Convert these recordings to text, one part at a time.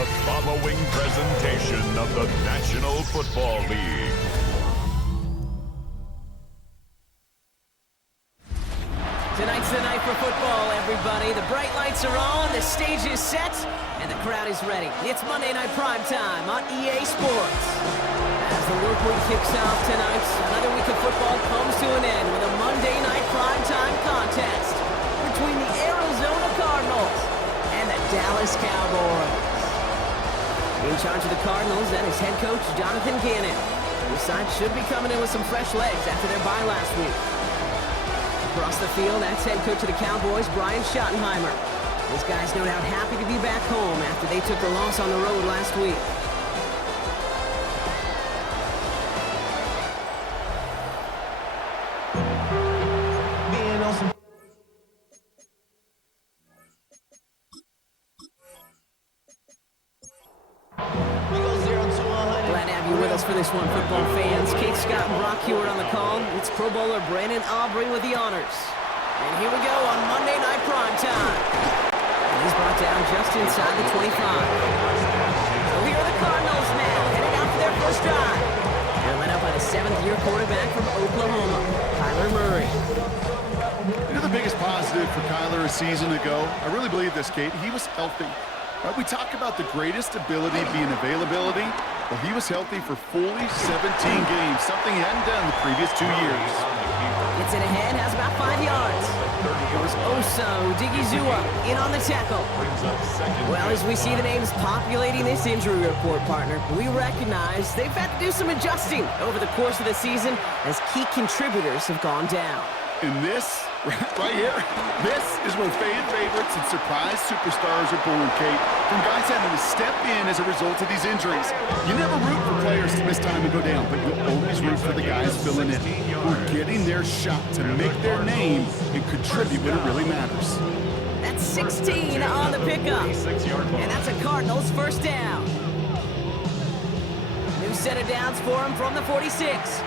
the following presentation of the National Football League. Tonight's the night for football, everybody. The bright lights are on, the stage is set, and the crowd is ready. It's Monday Night Prime Time on EA Sports. As the work week kicks off tonight, another week of football comes to an end with a Monday Night Prime Time contest between the Arizona Cardinals and the Dallas Cowboys. In charge of the Cardinals, that is head coach Jonathan Gannon. The side should be coming in with some fresh legs after their bye last week. Across the field, that's head coach of the Cowboys, Brian Schottenheimer. Those guys no doubt happy to be back home after they took the loss on the road last week. Glad to have you with us for this one, football fans. Kate Scott and Brock Hewitt on the call. It's Pro Bowler Brandon Aubrey with the honors. And here we go on Monday Night Prime Time. And he's brought down just inside the 25. So here are the Cardinals now, headed out for their first drive. They're led up by the seventh-year quarterback from Oklahoma, Kyler Murray. You know the biggest positive for Kyler a season ago? I really believe this, Kate. He was healthy. We talk about the greatest ability being availability. Well, he was healthy for fully 17 games, something he hadn't done the previous 2 years. Gets it ahead, has about 5 yards. It was Oso Digizua in on the tackle. Well, as we see the names populating this injury report, partner, we recognize they've had to do some adjusting over the course of the season as key contributors have gone down. And this, right here, this is where fan favorites and surprise superstars are born, Kate. From guys having to step in as a result of these injuries. You never root for players to miss time and go down, but you always root for the guys filling in, who are getting their shot to make their name and contribute when it really matters. That's 16 on the pickup. And that's a Cardinals first down. New set of downs for him from the 46.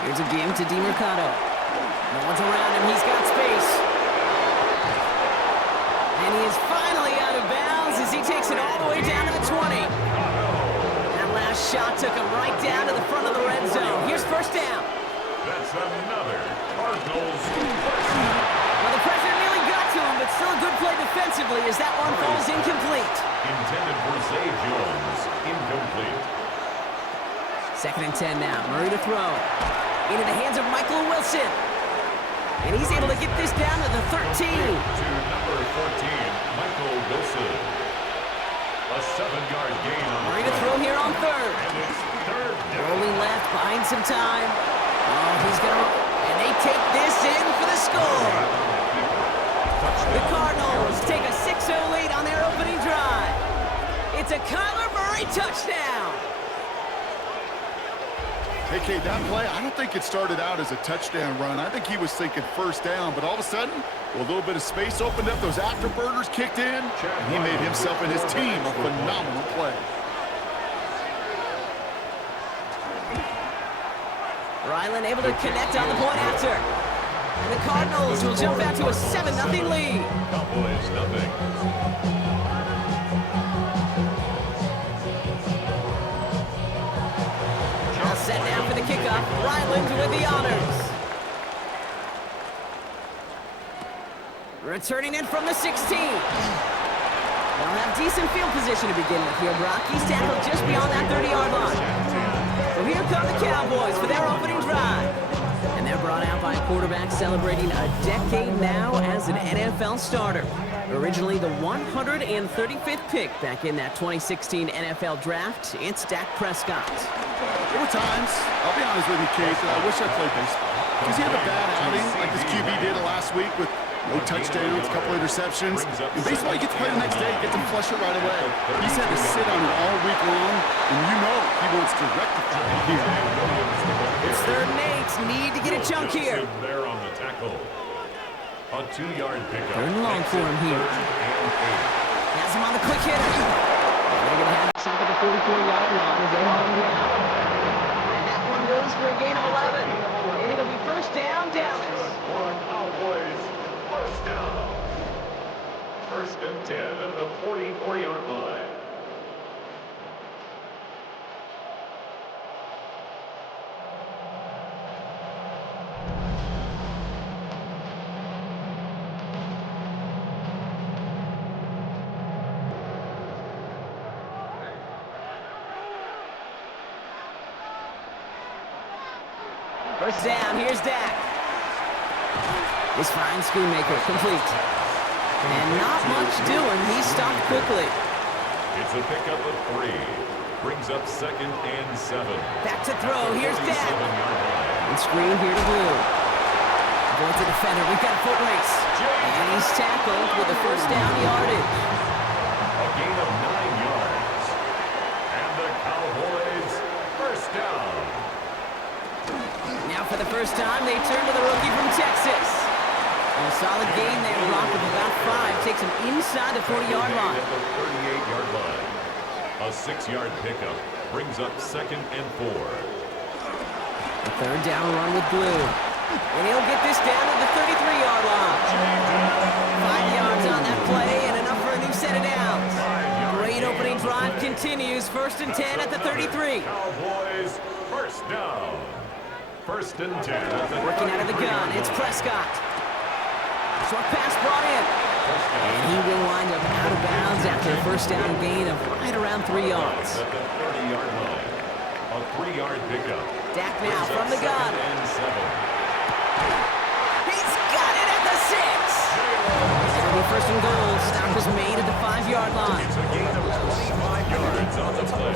Here's a game to DiMercato. No one's around him. He's got space. And he is finally out of bounds as he takes it all the way down to the 20. That last shot took him right down to the front of the red zone. Here's first down. That's another Cardinals. Well, the pressure nearly got to him, but still a good play defensively as that one falls incomplete. Intended for Zay Jones. Incomplete. 2nd and 10 now. Murray to throw. Into the hands of Michael Wilson. And he's able to get this down to the 13. To number 14, Michael Wilson. A 7-yard gain on Murray to throw here on 3rd. And it's 3rd down. Rolling left, buying some time. Oh, he's going to... And they take this in for the score. The Cardinals take a 6-0 lead on their opening drive. It's a Kyler Murray touchdown. Hey, Kate, that play, I don't think it started out as a touchdown run. I think he was thinking first down, but all of a sudden, a little bit of space opened up, those afterburners kicked in, and he made himself and his team a phenomenal play. Ryland able to connect on the point after. And the Cardinals will jump out to a 7-0 lead. Cowboys nothing. Set now for the kickoff. Ryland with the honors. Returning in from the 16. They'll have decent field position to begin with here, Brock. He's tackled just beyond that 30-yard line. So here come the Cowboys for their opening drive. And they're brought out by a quarterback celebrating a decade now as an NFL starter. Originally the 135th pick back in that 2016 NFL Draft, it's Dak Prescott. There were times, I'll be honest with you, Kate, that I wish I played baseball. Because he had a bad outing like this QB did last week with no touchdowns, a couple interceptions. In baseball, you get to play the next day, you get to flush it right away. He's had to sit on it all week long, and you know he wants to rectify it here. It's 3rd and 8. Need to get a chunk here. There on the tackle. A 2-yard pickup. 3rd and long for him here. Has him on the quick hitter. They're going to have a chunk at the 44-yard line as they hold him down. And that one goes for a gain of 11. And it'll be first down, Dallas. Cowboys, first down. First and 10 at the 44-yard line. First down, here's Dak. This fine Schoonmaker, complete. And not much doing, he stopped quickly. It's a pickup of 3. Brings up 2nd and 7. Back to throw, here's Dak. 47-yard line. And screen here to Blue. Avoids the defender, we've got a foot race. And he's tackled with a first down yardage. A gain of 9 yards. And the Cowboys first down. Now for the first time, they turn to the rookie from Texas. And a solid gain there, Brock, of about 5. Takes him inside the 40-yard line. At the 38-yard line. A 6-yard pickup brings up 2nd and 4. A third down run with Blue. And he'll get this down to the 33-yard line. 5 yards on that play and enough for a new set of downs. Great opening drive continues. First and 10 at the 33. Cowboys first down. First and 10 at the Working out of the gun, it's Prescott. Short pass brought in. And he will wind up out of bounds after a first down gain of right around 3 yards. At the 30-yard line. A 3-yard pickup. Dak now from the gun. And 7. He's got it at the 6. It'll be first and goal. Stop was made at the 5-yard line. It's a gain of 25 yards on the play.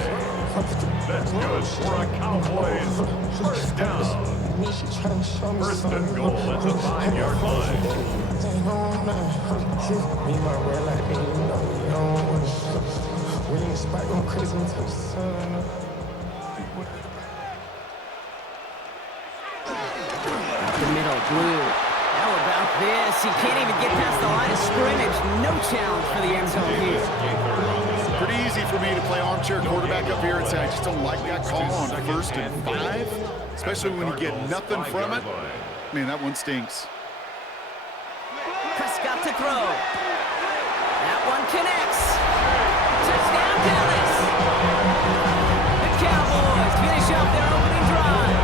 That's good for a Cowboys first down. First and goal at the 5-yard line. Up the middle, Blue. How about this? He can't even get past the line of scrimmage. No challenge for the end zone here. Pretty easy for me to play armchair quarterback up here and say I just don't like that call on first and 5, especially when you get nothing from it. Man, that one stinks. Prescott to throw. That one connects. Touchdown, Dallas. The Cowboys finish off their opening drive.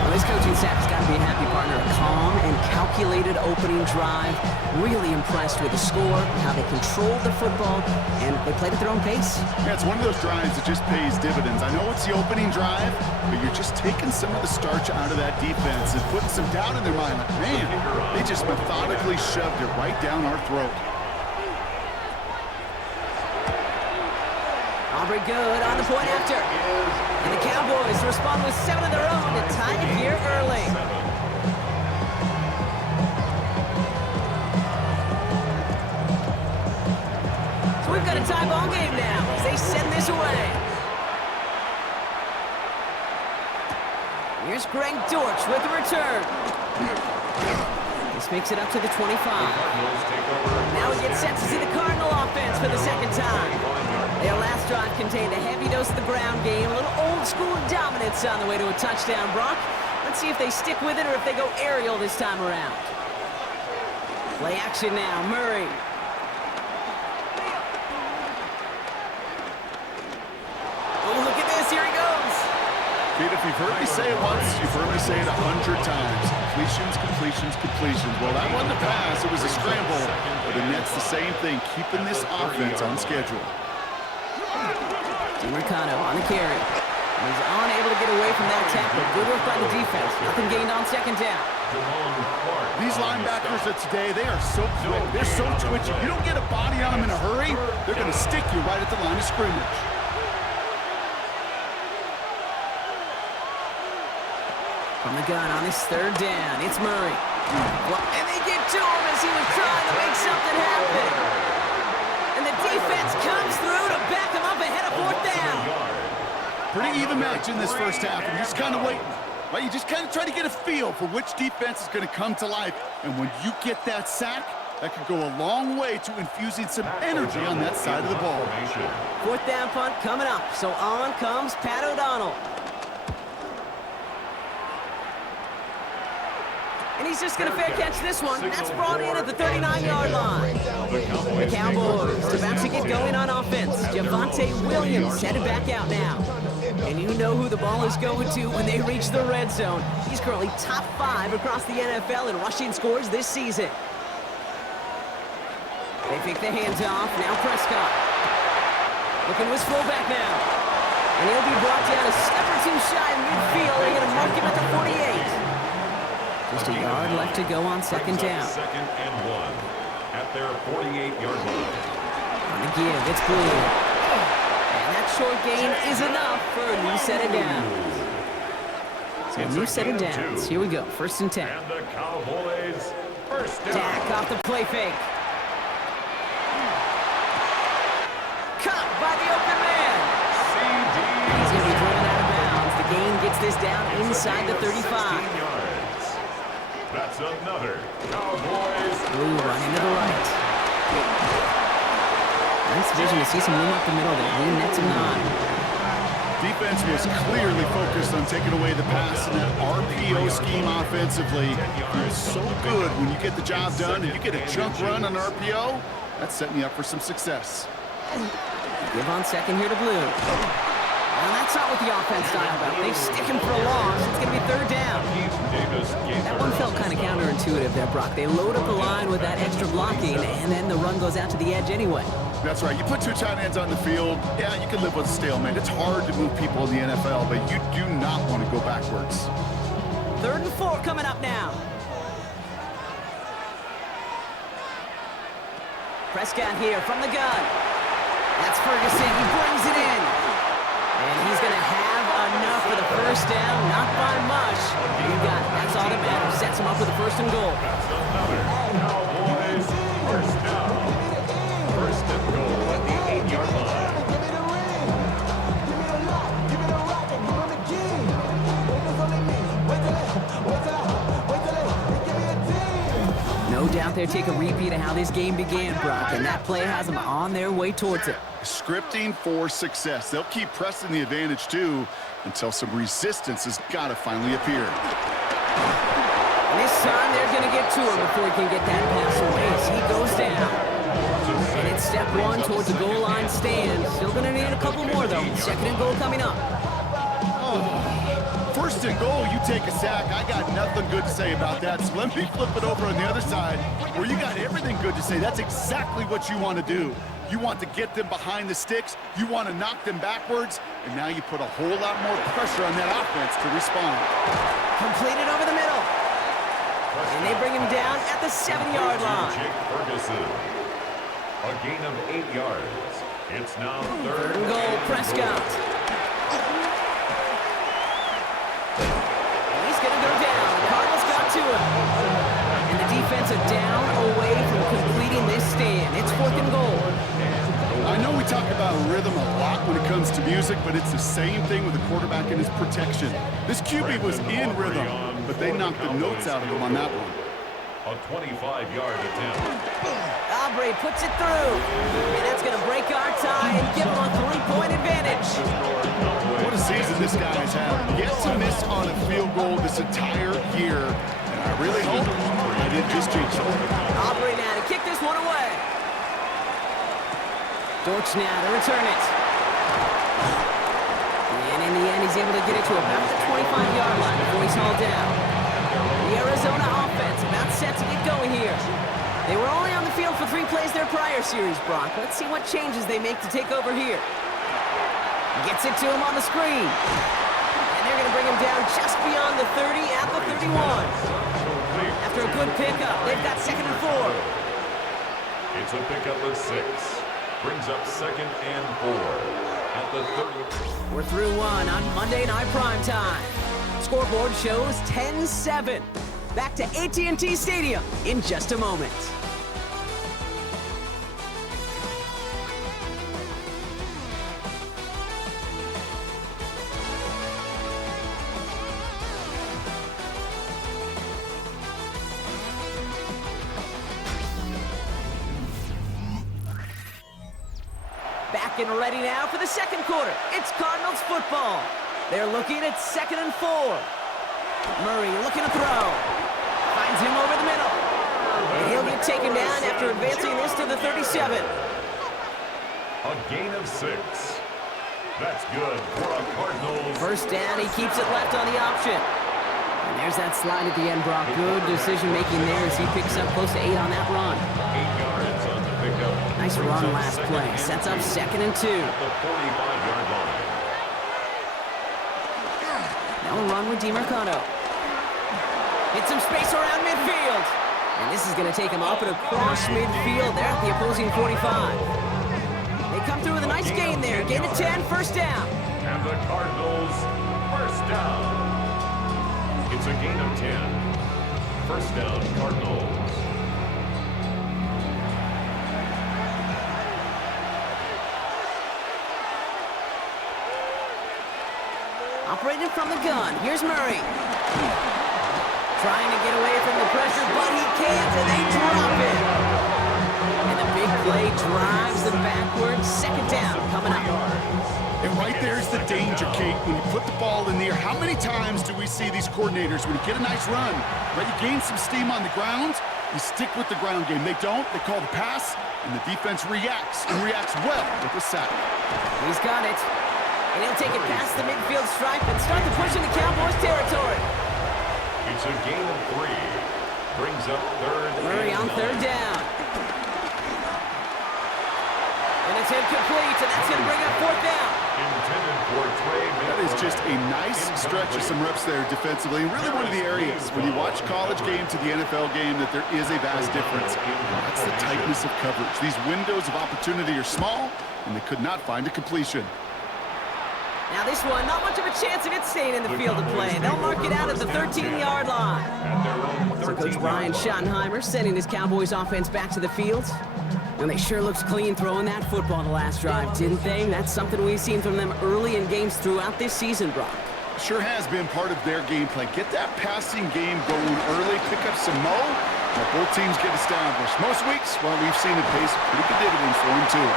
Well, this coaching staff has got to be a happy partner. A calm and calculated opening drive. Really impressed with the score, how they controlled the football, and they played at their own pace. Yeah, it's one of those drives that just pays dividends. I know it's the opening drive, but you're just taking some of the starch out of that defense and putting some doubt in their mind. Like, man, they just methodically shoved it right down our throat. Aubrey good on the point after. And the Cowboys respond with 7 of their own to tie it here early. So we've got a tie ball game now as they send this away. Here's Greg Dortch with the return. This makes it up to the 25. Now we get set to see the Cardinal offense for the second time. Their last drive contained a heavy dose of the ground game, a little old-school dominance on the way to a touchdown, Brock. Let's see if they stick with it or if they go aerial this time around. Play action now, Murray. Oh, look at this, here he goes. Kid, if you've heard me say it once, you've heard me say it 100 times. Completions, completions, completions. Well, that wasn't a pass, it was a scramble. But the Nets the same thing, keeping this offense on schedule. Mercado on the carry. He's unable to get away from that tackle. Good work by the defense. Nothing gained on second down. These linebackers of today, they are so quick. They're so twitchy. You don't get a body on them in a hurry, they're going to stick you right at the line of scrimmage. From the gun on this third down, it's Murray. Well, and they get to him as he was trying to make something happen. And the defense comes through to back him up ahead of fourth down. Pretty even match in this first half, and you're just kind of waiting. Right? You just kind of try to get a feel for which defense is going to come to life. And when you get that sack, that could go a long way to infusing some energy on that side of the ball. Fourth down punt coming up. So on comes Pat O'Donnell. And And he's just going to fair catch this one. That's brought in at the 39-yard line. The Cowboys about to get going on offense. Javonte Williams headed back out now. And you know who the ball is going to when they reach the red zone. He's currently top 5 across the NFL in rushing scores this season. They pick the hands off. Now Prescott. Looking to his fullback now. And he'll be brought down a step or two shy in midfield. They're going to mark him at the 48. Just a yard left to go on second down. Second and 1 at their 48-yard line. On the give, it's Blue. And that short gain is enough for a new set of downs. So a new set of downs. Here we go, 1st and 10. And the Cowboys first down. Dak off the play fake. Caught by the open man. He's going to be driven out of bounds. The gain gets this down inside the 35. That's another Cowboys. Blue running to the right. Nice vision to see some room up the middle there. He nets him 9. Defense was clearly focused on taking away the pass in that RPO scheme offensively. It's so good when you get the job done and you get a chunk run on RPO. That's setting you up for some success. Give on second here to Blue. And that's not what the offense style about. They stick him for a loss. It's going to be 3rd down. That one felt kind of counterintuitive there, Brock. They load up the line with that extra blocking, and then the run goes out to the edge anyway. That's right. You put 2 tight ends on the field, yeah, you can live with a stalemate. It's hard to move people in the NFL, but you do not want to go backwards. 3rd and 4 coming up now. Prescott here from the gun. That's Ferguson. He brings it in. And he's going to have enough for the 1st down. Not by much. You got it. That's all that matters. Sets him up with a 1st and goal. That's another Cowboys first down. 1st and goal at the 8-yard line. No doubt they'll take a repeat of how this game began, Brock, and that play has them on their way towards it. Scripting for success. They'll keep pressing the advantage, too, until some resistance has got to finally appear. And this time, they're going to get to him before he can get that pass away as he goes down. And it's step 1 towards the goal line stand. Still going to need a couple more, though. 2nd and goal coming up. 1st and goal, you take a sack. I got nothing good to say about that. So let me flip it over on the other side where you got everything good to say. That's exactly what you want to do. You want to get them behind the sticks. You want to knock them backwards. And now you put a whole lot more pressure on that offense to respond. Completed over the middle. And they bring him down at the 7-yard line. Ferguson. A gain of 8 yards. It's now 3rd and goal, Prescott. Cardinals got to him. And the defense are down away from completing this stand. It's 4th and goal. I know we talk about rhythm a lot when it comes to music, but it's the same thing with the quarterback and his protection. This QB was in rhythm, but they knocked the notes out of him on that one. A 25-yard attempt. Aubrey puts it through. And that's going to break our tie and give him a 3-point advantage. What a season this guy has had. Yet to miss on a field goal this entire year. And I really hope I didn't just jinx him. Aubrey now to kick this one away. Dortch now to return it. And in the end, he's able to get it to about the 25-yard line before he's hauled down. The Arizona offense about set to get going here. They were only on the field for 3 plays their prior series, Brock. Let's see what changes they make to take over here. Gets it to him on the screen. And they're going to bring him down just beyond the 30 at the 31. After a good pickup, they've got 2nd and 4. It's a pickup of 6. Brings up 2nd and 4 at the 30. We're through 1 on Monday Night Primetime. Scoreboard shows 10-7. Back to AT&T Stadium in just a moment. Back and ready now for the 2nd quarter. It's Cardinals football. They're looking at 2nd and 4. Murray looking to throw. Finds him over the middle. And he'll get taken down after advancing this to the 37. A gain of 6. That's good for a Cardinals. First down, he keeps it left on the option. And there's that slide at the end, Brock. Good decision-making there as he picks up close to 8 on that run. 8 yards on the pickup. Nice run last play. Sets up 2nd and 2. At the 45-yard line. Now a run with DeMarcano. Hit some space around midfield. And this is going to take him up and across midfield there at the opposing 45. They come through with a nice gain there. Gain of 10, first down. And the Cardinals, first down. It's a gain of 10. First down, Cardinals. Operating from the gun. Here's Murray. Trying to get away from the pressure, but he can't, and they drop it. And the big play drives them backwards. Second down coming up. And right there's the danger, Kate. When you put the ball in the air, how many times do we see these coordinators, when you get a nice run, right, you gain some steam on the ground, you stick with the ground game. They don't, they call the pass, and the defense reacts, and reacts well with the sack. He's got it. And he'll take it past the midfield stripe and start to push into Cowboys territory. It's a gain of 3. Brings up third. Murray on third down. And it's incomplete, and that's going to bring up fourth down. Intended for Trey. That is just a nice stretch of some reps there defensively. And really one of the areas, when you watch college game to the NFL game, that there is a vast difference. That's the tightness of coverage. These windows of opportunity are small, and they could not find a completion. Now this one, not much of a chance of it staying in the field of play. They'll mark it out at the 13-yard line. So Coach Brian Schottenheimer sending his Cowboys offense back to the field. And they sure looks clean throwing that football the last drive, didn't they? That's something we've seen from them early in games throughout this season, Brock. Sure has been part of their game plan. Get that passing game going early, pick up some mo, while both teams get established. Most weeks, well, we've seen it pay some pretty good dividends for them, too.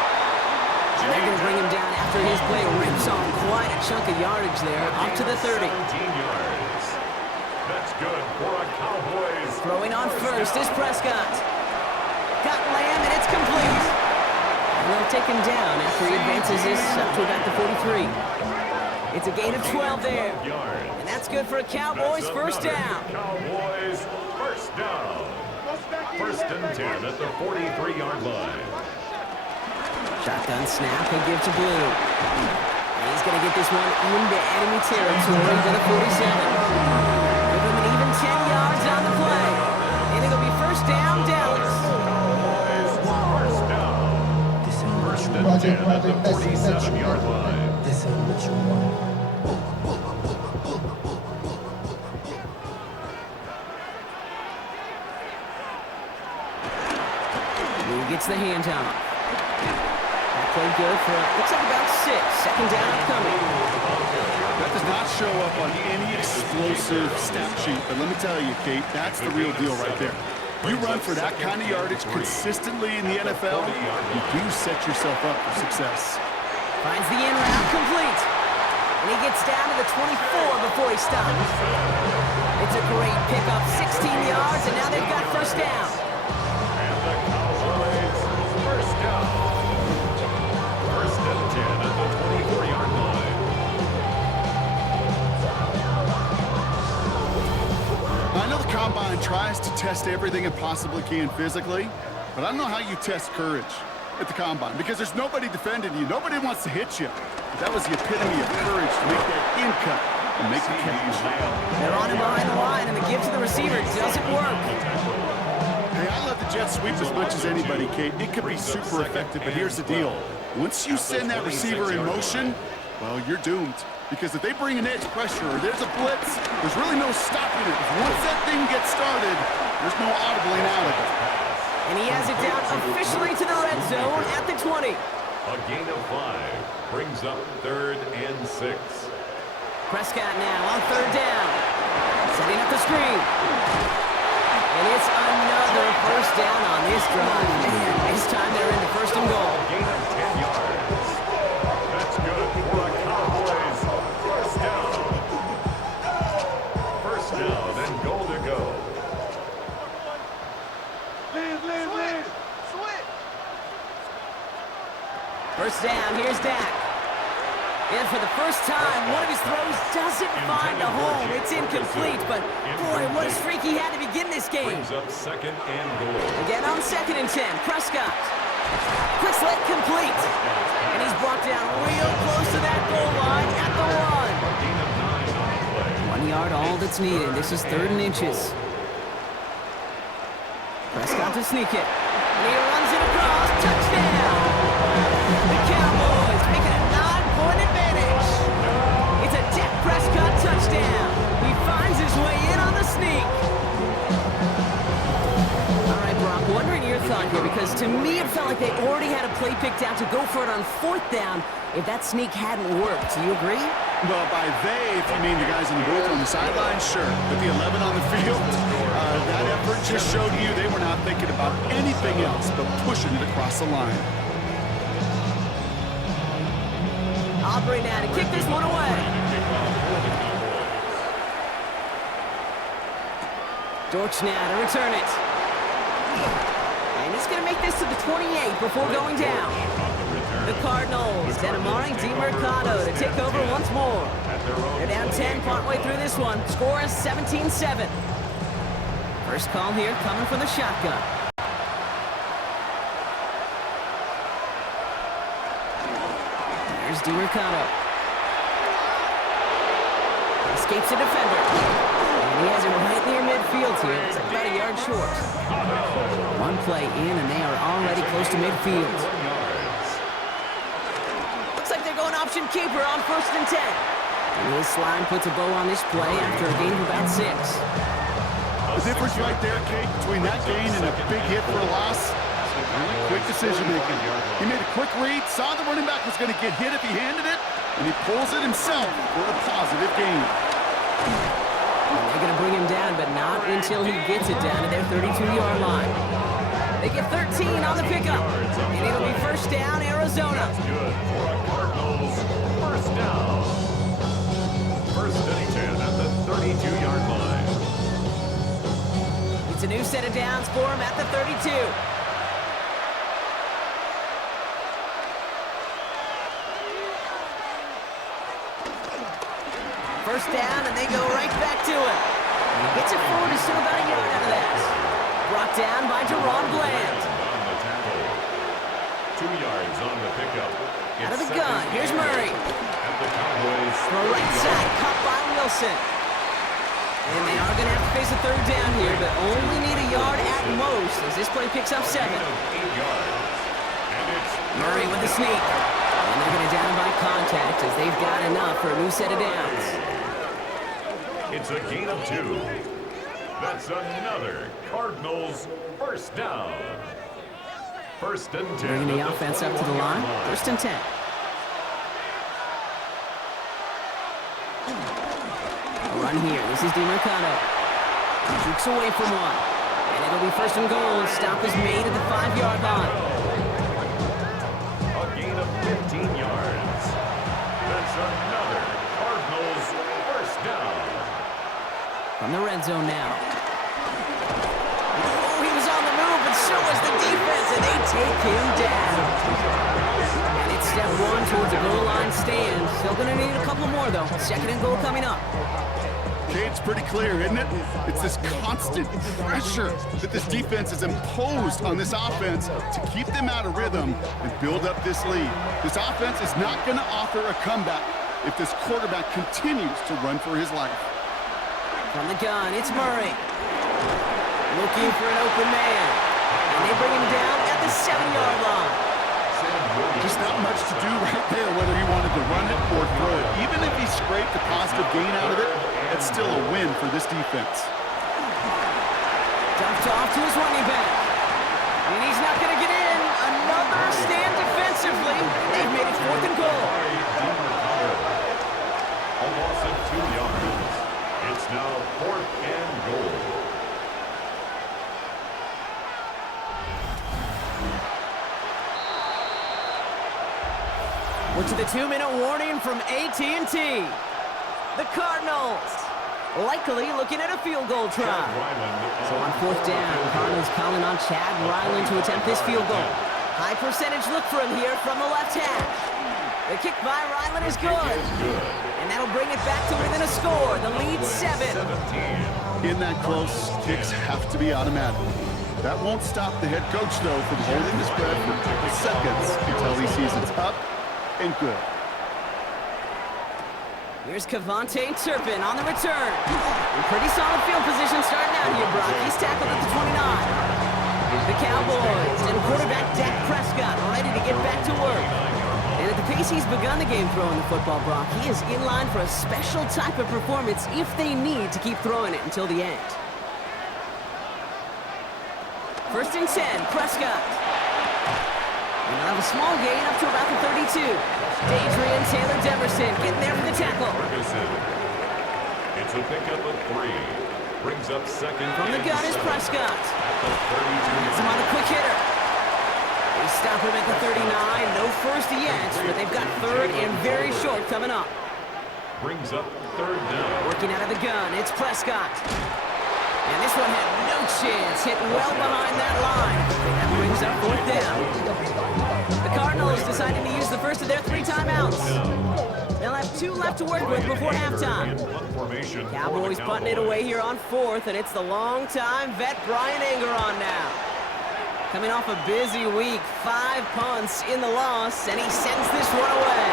And they're going to bring him down after his play rips off quite a chunk of yardage there, up to the 30. 17 yards. That's good for a Cowboys. Throwing on first is Prescott. Got Lamb, and it's complete. And they'll take him down after he advances this up to about the 43. It's a gain of 12 there. And that's good for a Cowboys first down. Cowboys first down. First and 10 at the 43-yard line. Shotgun snap, he'll give to Blue. And he's going to get this one into enemy territory to the 47. Give him an even 10 yards on the play. And it'll be first down, Dallas. First down. First and 10 at the 47-yard line. This ain't what you want. Blue gets the handoff. Play good for, looks like about 6. Second down upcoming. That does not show up on any explosive stat sheet, but let me tell you, Kate, that's the real deal right there. You run for that kind of yardage consistently in the NFL, you do set yourself up for success. Finds the in route complete. And he gets down to the 24 before he stops. It's a great pickup, 16 yards, and now they've got first down. And the Cowboys first down. First and 10 at the 24-yard line. I know the Combine tries to test everything it possibly can physically, but I don't know how you test courage at the Combine, because there's nobody defending you. Nobody wants to hit you. But that was the epitome of courage to make that in cut and make the catch. They're on him behind the line, and the give to the receiver doesn't work. Hey, I love the jet sweep as much as anybody, Kate. It could be super effective, but here's the deal. Once you send that receiver in motion, well, you're doomed. Because if they bring an edge pressure or there's a blitz, there's really no stopping it. Once that thing gets started, there's no audibling out of it. And he has it down officially to the red zone at the 20. A gain of 5 brings up third and 6. Prescott now on third down. Setting up the screen. And it's another first down on this drive. Man, this time they're into first and goal. Gain of 10 yards. That's good for a Cowboys first down. First down and goal to go. And for the first time, one of his throws doesn't find a home. It's incomplete, but boy, what a streak he had to begin this game. Brings up 2nd and goal. Again on 2nd and 10, Prescott. Quick slant complete. And he's brought down real close to that goal line at the 1. 1 yard, all that's needed. This is 3rd and inches. Prescott to sneak it. And he runs it across. Touchdown! The Cowboys making a 9-point advantage. It's a Dak Prescott touchdown. He finds his way in on the sneak. All right, Brock, wondering your thought here, because to me it felt like they already had a play picked out to go for it on 4th down if that sneak hadn't worked. Do you agree? Well, by they, if you mean the guys in the booth on the sideline, sure. But the 11 on the field, that effort just showed you they were not thinking about anything else but pushing it across the line. Aubrey now to kick this one away. Dortch now to return it. And he's going to make this to the 28 before going down. The Cardinals, then Amari DiMercato to take over once more. They're down 10 partway through this one. Score is 17-7. First call here coming from the shotgun. Here's DiMercato. Escapes a defender. And he has it right near midfield here. It's about a yard short. One play in and they are already close to midfield. Looks like they're going option keeper on 1st and 10. And his slime puts a bow on this play after a gain of about 6. The difference right there, Kate, between that gain and a big hit for a loss, really quick decision-making. He made a quick read, saw the running back was going to get hit if he handed it, and he pulls it himself for a positive gain. And they're going to bring him down, but not until he gets it down to their 32-yard line. They get 13 on the pickup, and it'll be 1st down, Arizona. That's good for a Cardinals 1st down. 1st and 10 at the 32-yard line. It's a new set of downs for him at the 32. First down, and they go right back to it. And he gets it forward to still about a yard out of that. Brought down by Deron Bland. On the tackle. 2 yards on the pickup. Out of the gun, here's Murray. At the Cowboys. From the right side, caught by Wilson. And they are going to have to face a 3rd down here, but only need a yard at most as this play picks up 7. 8 yards. And it's Murray with the sneak. And they're going to down by contact as they've got enough for a new set of downs. It's a gain of 2. That's another Cardinals 1st down. 1st and 10. Bringing the offense up to the line. 1st and 10. A run here. This is DiMercato. Jukes away from one. And it'll be 1st and goal. Stop is made at the 5-yard line. A gain of 15 yards. That's another Cardinals 1st down. From the red zone now. Oh, he was on the move, but so was the defense, and they take him down. And it's step 1 towards the goal line stand. Still going to need a couple more, though. 2nd and goal coming up. Okay, it's pretty clear, isn't it? It's this constant pressure that this defense has imposed on this offense to keep them out of rhythm and build up this lead. This offense is not going to offer a comeback if this quarterback continues to run for his life. From the gun, it's Murray. Looking for an open man. And they bring him down at the 7-yard line. Just not much to do right there, whether he wanted to run it or throw it. Even if he scraped a positive gain out of it, it's still a win for this defense. Dumped off to his running back. And he's not going to get in. Another stand defensively. They've made it 4th and goal. A loss of 2 yards. It's now 4th and goal. We're to the 2-minute warning from AT&T. The Cardinals likely looking at a field goal try. So on 4th down, Cardinals calling on Chad Ryland to attempt this field goal. High percentage look for him here from the left hash. The kick by Ryland is good. And that'll bring it back to within a score. The lead 7. In that close, kicks have to be automatic. That won't stop the head coach, though, from holding the spread for a couple seconds until he sees it's up and good. Here's Cavante Turpin on the return. In pretty solid field position starting out here, Brock. He's tackled at the 29. The Cowboys and quarterback Dak Prescott ready to get back to work. And at the pace he's begun the game throwing the football, Brock, he is in line for a special type of performance if they need to keep throwing it until the end. 1st and 10, Prescott. And they'll have a small gain up to about the 32. Adrian Taylor Demerson getting there for the tackle. Ferguson. It's a pickup of 3. Brings up second. From the gun is Prescott. At the 32. Gets him on a quick hitter. They stop him at the 39. No first yet, but they've got 3rd and very short coming up. Brings up 3rd down. Working out of the gun, it's Prescott. And this one had no chance. Hit well behind that line. That brings up 4th down. The Cardinals decided to use the first of their 3 timeouts. They'll have 2 left to work with before halftime. Cowboys punting it away here on 4th, and it's the long-time vet Brian Anger on now. Coming off a busy week, 5 punts in the loss, and he sends this one away.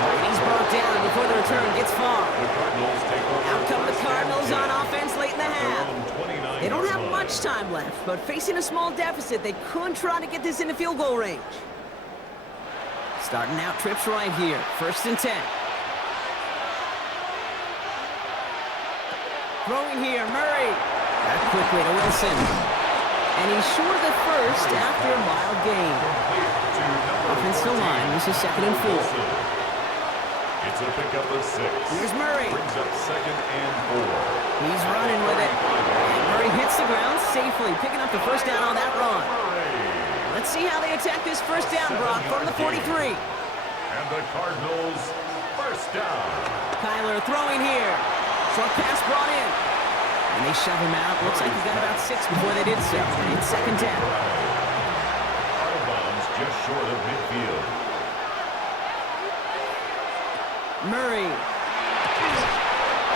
And he's brought down before the return gets far. Out come the Cardinals on offense late in the half. They don't have much time left, but facing a small deficit, they could try to get this into field goal range. Starting out trips right here, 1st and 10. Throwing here, Murray. Back quickly to Wilson. And he's short of the first after a mild gain. Offensive line, this is 2nd and 4. It's a pickup of 6. Here's Murray. Brings up 2nd and 4. He's running with it. And Murray hits the ground safely, picking up the 1st down on that run. Let's see how they attack this 1st down, Brock, from the 43. And the Cardinals, 1st down. Kyler throwing here. Short pass brought in. And they shove him out. Looks like he got about 6 before they did so. It's 2nd down. Out of bounds just short of midfield. Murray.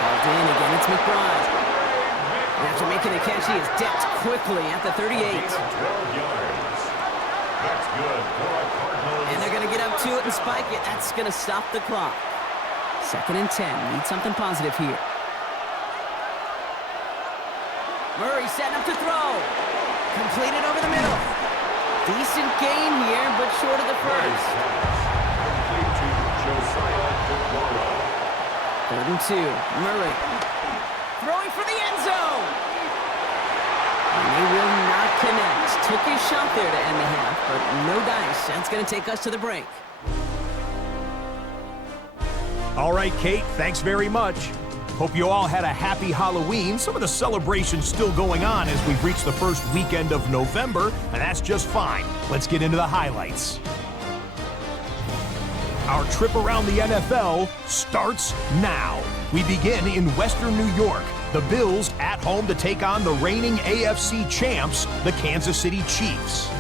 Called in again. It's McBride. And after making the catch, he is decked quickly at the 38. 12 yards. That's good for a Cardinals. And they're going to get up to it and spike it. That's going to stop the clock. 2nd and 10. Need something positive here. Murray setting up to throw. Completed over the middle. Decent gain here, but short of the first. Complete to Josiah DeGuara. 3rd and 2. Murray. Throwing for the end zone. And they will not connect. Took his shot there to end the half, but no dice. That's going to take us to the break. All right, Kate, thanks very much. Hope you all had a happy Halloween. Some of the celebrations still going on as we've reached the first weekend of November, and that's just fine. Let's get into the highlights. Our trip around the NFL starts now. We begin in Western New York. The Bills at home to take on the reigning AFC champs, the Kansas City Chiefs.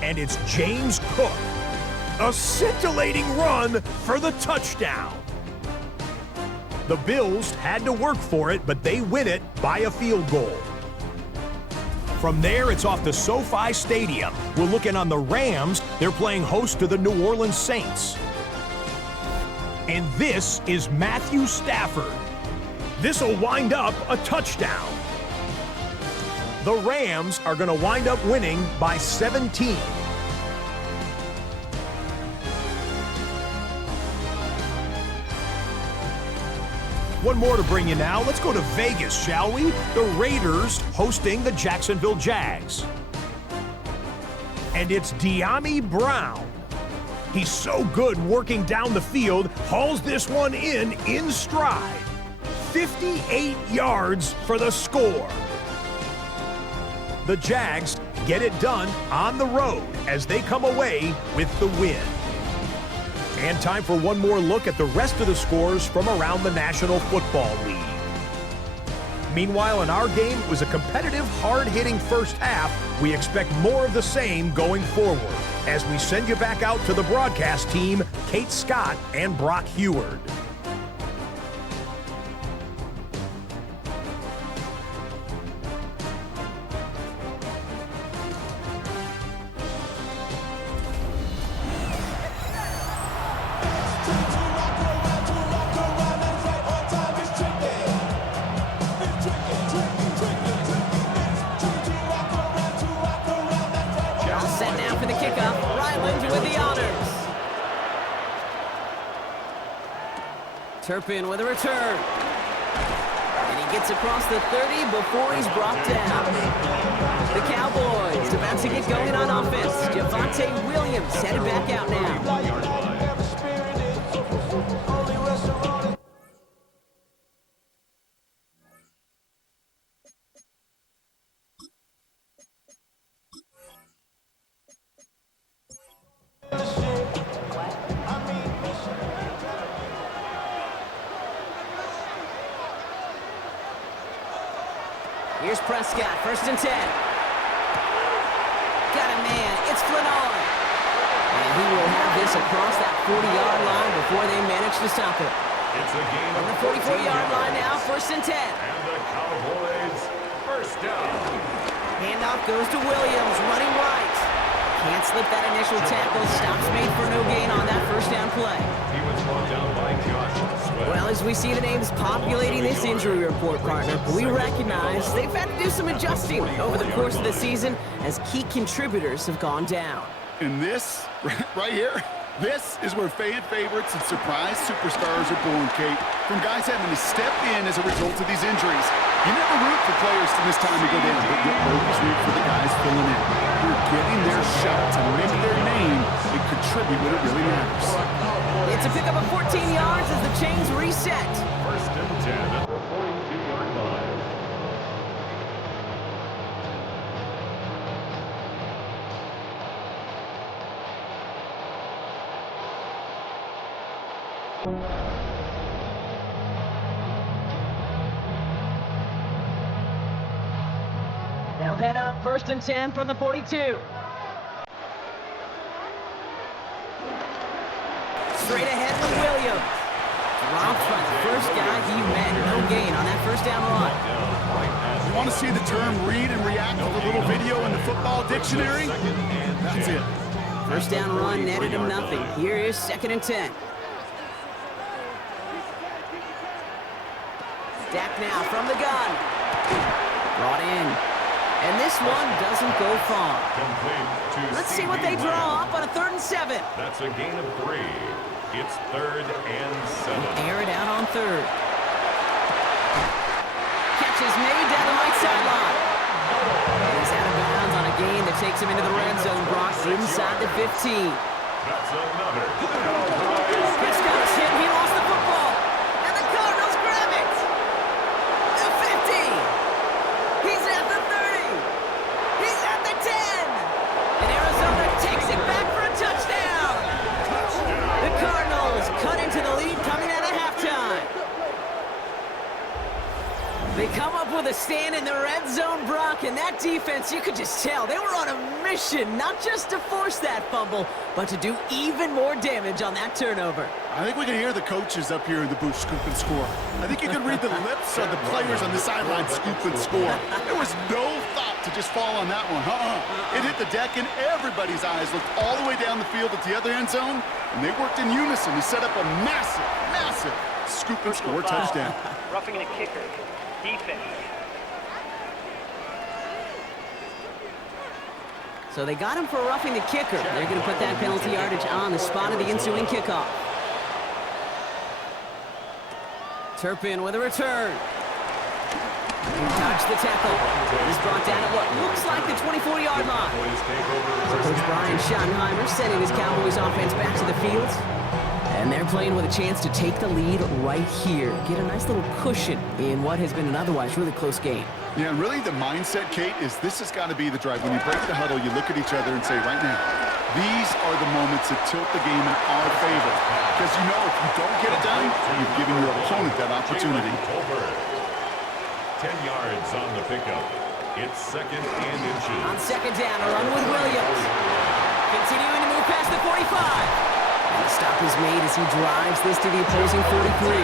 And it's James Cook. A scintillating run for the touchdown. The Bills had to work for it, but they win it by a field goal. From there, it's off to SoFi Stadium. We're looking on the Rams. They're playing host to the New Orleans Saints. And this is Matthew Stafford. This will wind up a touchdown. The Rams are going to wind up winning by 17. One more to bring you now. Let's go to Vegas, shall we? The Raiders hosting the Jacksonville Jags. And it's De'Ami Brown. He's so good working down the field, hauls this one in stride. 58 yards for the score. The Jags get it done on the road as they come away with the win. And time for one more look at the rest of the scores from around the National Football League. Meanwhile, in our game, it was a competitive, hard-hitting first half. We expect more of the same going forward. As we send you back out to the broadcast team, Kate Scott and Brock Heward. Turpin with a return. And he gets across the 30 before he's brought down. The Cowboys about to get going on offense. Javonte Williams headed back out now. Here's Prescott, 1st and 10. Got a man, it's Flanard. And he will have this across that 40-yard line before they manage to stop it. It's a gain On the 44-yard line now, 1st and 10. And the Cowboys, first down. Handoff goes to Williams, running right. Can't slip that initial tackle. Stops made for no gain on that first down play. He was brought down by Josh Sweat. Well, as we see the names populating this injury report, partner, we recognize they've had to do some adjusting over the course of the season as key contributors have gone down. And this, right here, this is where fan favorites and surprise superstars are born, Kate. From guys having to step in as a result of these injuries. You never root for players to miss time to go down, but you always root for the guys filling in. You're getting their shot to make their name and contribute when it really matters. It's a pickup of 14 yards as the chains reset. 1st and 10 at the 42-yard line. They'll head up 1st and 10 from the 42. Straight ahead for Williams. Dropped by the first guy he met. No gain on that first down run. You want to see the term read and react to the little video in the football dictionary? That's it. First down run netted him nothing. Here is 2nd and 10. Dak now from the gun. Brought in. And this one doesn't go far. Let's see what they draw up on a 3rd and 7. That's a gain of 3. It's 3rd and 7. Air it out on 3rd. Catch is made down the right sideline. He's out of bounds on a gain that takes him into the red zone. Brock inside the 15. That's another. Prescott is hit. He lost the football. And the Cardinals grab it. The 50. He's at the 30. He's at the 10. And Arizona takes it back for a touchdown. The Cardinals cut into the lead coming out of halftime. They come up with a stand in the red zone, Brock, and that defense, you could just tell they were on a mission, not just to force that fumble, but to do even more damage on that turnover. I think we can hear the coaches up here in the booth scoop and score. I think you can read the lips of the players on the sideline scoop and score. There was no thought to just fall on that one. It hit the deck, and everybody's eyes looked all the way down the field at the other end zone, and they worked in unison to set up a massive, massive scoop and score touchdown. Roughing the kicker. Defense. So they got him for roughing the kicker. They're going to put that penalty yardage on the spot of the ensuing kickoff. Turpin with a return. He dodged the tackle. He's brought down at what looks like the 24-yard line. Coach Brian Schottenheimer sending his Cowboys offense back to the field. And they're playing with a chance to take the lead right here. Get a nice little cushion in what has been an otherwise really close game. Yeah, and really the mindset, Kate, is this has got to be the drive. When you break the huddle, you look at each other and say, right now, these are the moments that tilt the game in our favor. Because you know if you don't get it done, you've given your opponent that opportunity. 10 yards on the pickup. It's 2nd and inches. On 2nd down, a run with Williams. Continuing to move past the 45. And the stop is made as he drives this to the opposing 43.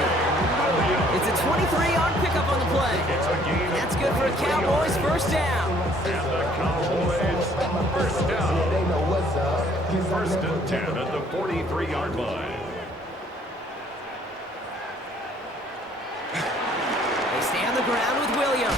It's a 23-yard pickup on the play. And that's good for a Cowboys first down. And the Cowboys first down. 1st and 10 at the 43-yard line. They stay on the ground with Williams.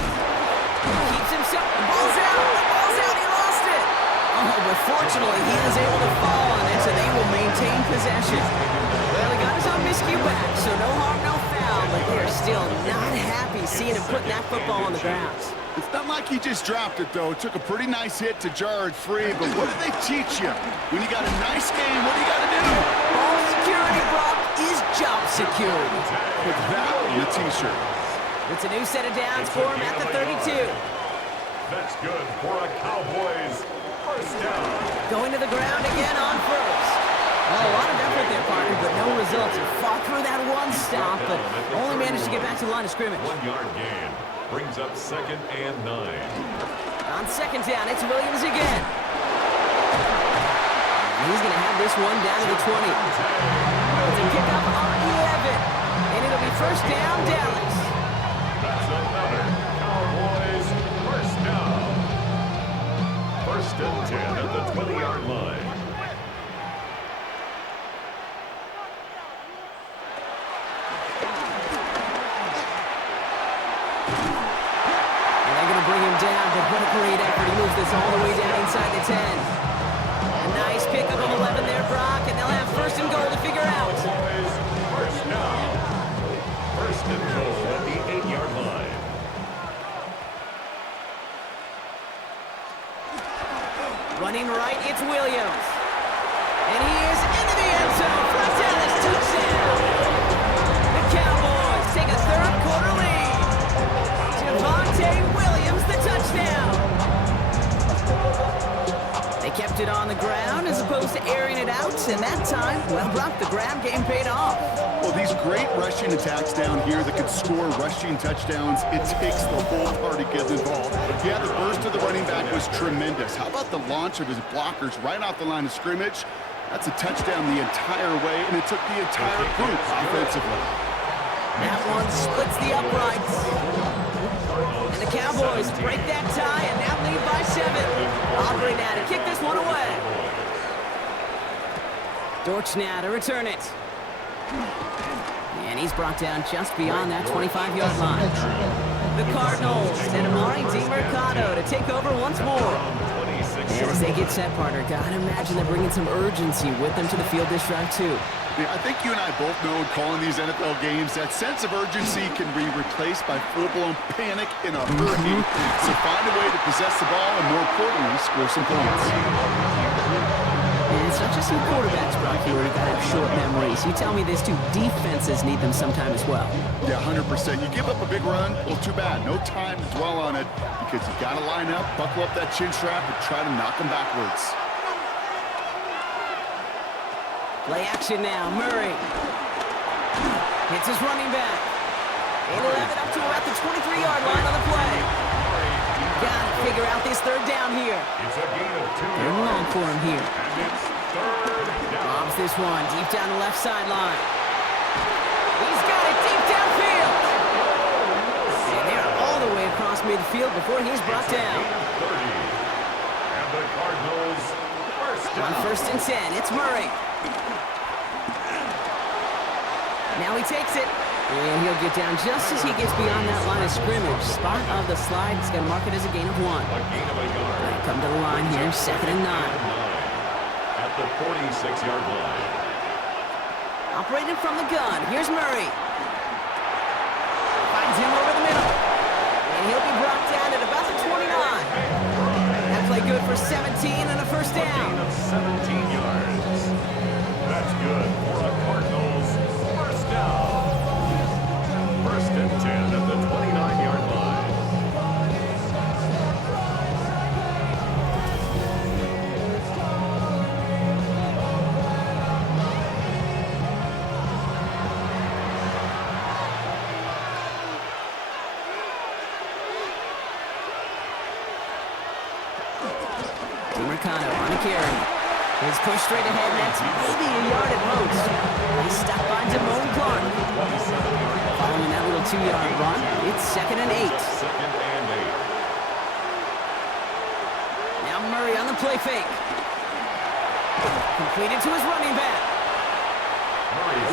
Keeps himself. The ball's out. The ball's out. He lost it. Oh, but fortunately, he is able to fall on it, so they will maintain possession. Well, he got his own miscue back, so no harm, no foul, but they are still not happy seeing him putting that football on the ground. It's not like he just dropped it, though. It took a pretty nice hit to jar it free, but what do they teach you? When you got a nice game, what do you got to do? Ball security, Brock, is job security. Put that on the T-shirt. It's a new set of downs for him at the 32. That's good for a Cowboys first down. Going to the ground again on first. Well, a lot of effort there, partner, but no results. He fought through that one stop, but only managed to get back to the line of scrimmage. 1-yard gain brings up 2nd and 9. On 2nd down, it's Williams again. He's going to have this one down to the 20. It's a pickup on 11. And it'll be first down, Dallas. That's another Cowboys first down. 1st and 10 at the 20-yard line. They're going to bring him down, but what a great effort. He moves this all the way down inside the 10. A nice pickup of 11 there, Brock, and they'll have 1st and goal to figure out. Cowboys first down. 1st and goal at the 8-yard line. Running right, it's Williams. And he is into the end zone for a Dallas touchdown. The Cowboys take a 3rd quarter lead. Javonte Williams, the touchdown. They kept it on the ground as opposed to airing it out, and that time, well, Brock, the grab game paid off. Well, these great rushing attacks down here that could score rushing touchdowns, it takes the whole party getting involved. Yeah, the burst of the running back was tremendous. How about the launch of his blockers right off the line of scrimmage? That's a touchdown the entire way, and it took the entire group offensively. That one splits the uprights. And the Cowboys break that tie and now lead by 7. Aubrey now to kick this one away. Dortch now to return it. And he's brought down just beyond that 25-yard line. The Cardinals and Amari DiMercado to take over once more. And as they get set, partner, gotta imagine they're bringing some urgency with them to the field this drive, too. Yeah, I think you and I both know in calling these NFL games that sense of urgency can be replaced by full-blown panic in a hurry. So find a way to possess the ball and, more importantly, score some points. And it's not just some quarterbacks, Brock, here who got to have short memories. You tell me this too, defenses need them sometime as well. Yeah, 100%. You give up a big run, well, too bad. No time to dwell on it because you got to line up, buckle up that chin strap, and try to knock them backwards. Play action now, Murray. Hits his running back. It'll have it up to about the 23-yard line on the play. Gotta figure out this 3rd down here. It's a gain of 2 They're yards. long for him here. And it's 3rd down. Bobs this one deep down the left sideline. He's got it deep downfield. And they're all the way across midfield before he's brought down. 30. And the Cardinals first down. On 1st and 10, it's Murray. Now he takes it. And he'll get down just as he gets beyond that line of scrimmage. Spot of the slide. He's going to mark it as a gain of 1. A gain of a yard. They come to the line here, 2nd and 9. At the 46-yard line. Operating from the gun. Here's Murray. Finds him over the middle. And he'll be brought down at about the 29. That play good for 17 and a first down. Gain of 17 yards. That's good for a Cardinals first down. 1st and 10 at the 29-yard line. carry. He's pushed straight ahead, and that's maybe a yard at most. He's stuck by Damone Clark. Following that little 2-yard run, it's 2nd and 8. Now Murray on the play fake. Completed to his running back.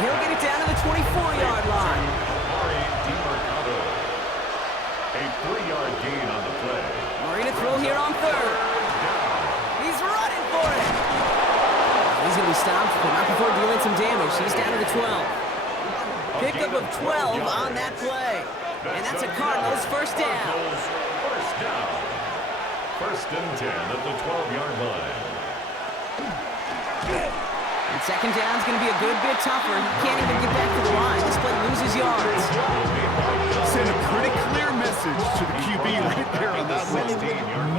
He'll get it down to the 24-yard line. A 3-yard gain on the play. Murray to throw here on 3rd. He's running for it. He's going to be stopped, but not before dealing some damage. He's down to the 12. Pickup of 12 on that play. And that's a Cardinals first down. First down. 1st and 10 at the 12-yard line. And 2nd down's going to be a good bit tougher. He can't even get back to the line. This play loses yards. Send a pretty clear message to the QB right there on that one.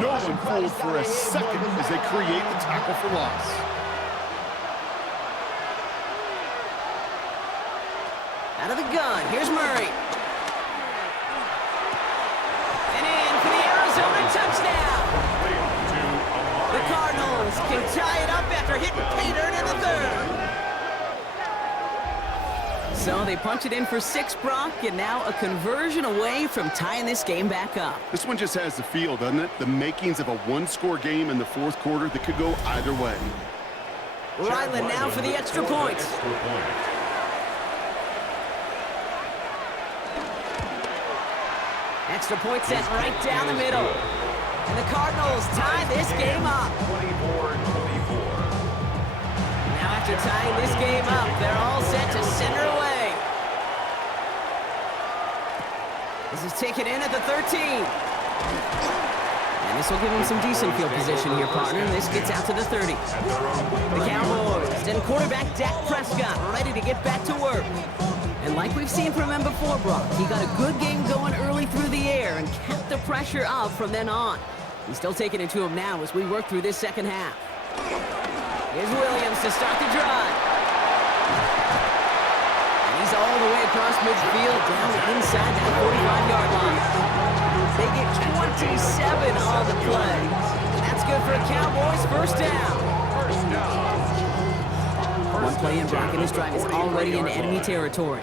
No one fooled for a second as they create the tackle for loss. Out of the gun, here's Murray. And in for the Arizona touchdown. The Cardinals can tie it up after hitting pay dirt in the 3rd. So they punch it in for 6, Brock, and now a conversion away from tying this game back up. This one just has the feel, doesn't it? The makings of a one-score game in the 4th quarter that could go either way. Ryland now for the extra point. Extra point sent right down the middle. And the Cardinals tie this game up. 24-24. Now after tying this game up, they're all set to send her away. This is taken in at the 13. And this will give him some decent field position here, partner. This gets out to the 30. The Cowboys and quarterback Dak Prescott ready to get back to work. And like we've seen from him before, Brock, he got a good game going early through the air and kept the pressure up from then on. He's still taking it to him now as we work through this 2nd half. Here's Williams to start the drive. And he's all the way across midfield down inside that 45-yard line. They get 27 on the play. That's good for a Cowboys first down. One play in, Brock, and this drive is already in enemy territory.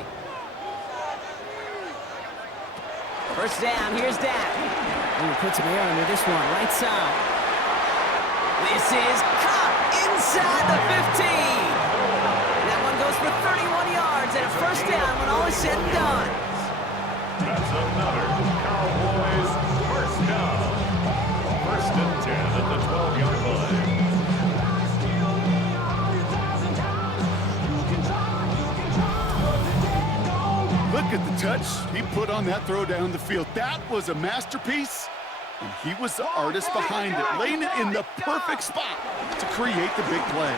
First down, here's Dak. Ooh, put some air under this one, right side. This is caught inside the 15. That one goes for 31 yards and a first down when all is said and done. That's another Cowboys first down. 1st and 10 at the 12-yard line. Look at the touch he put on that throw down the field. That was a masterpiece, and he was the artist behind it, laying it in the perfect spot to create the big play.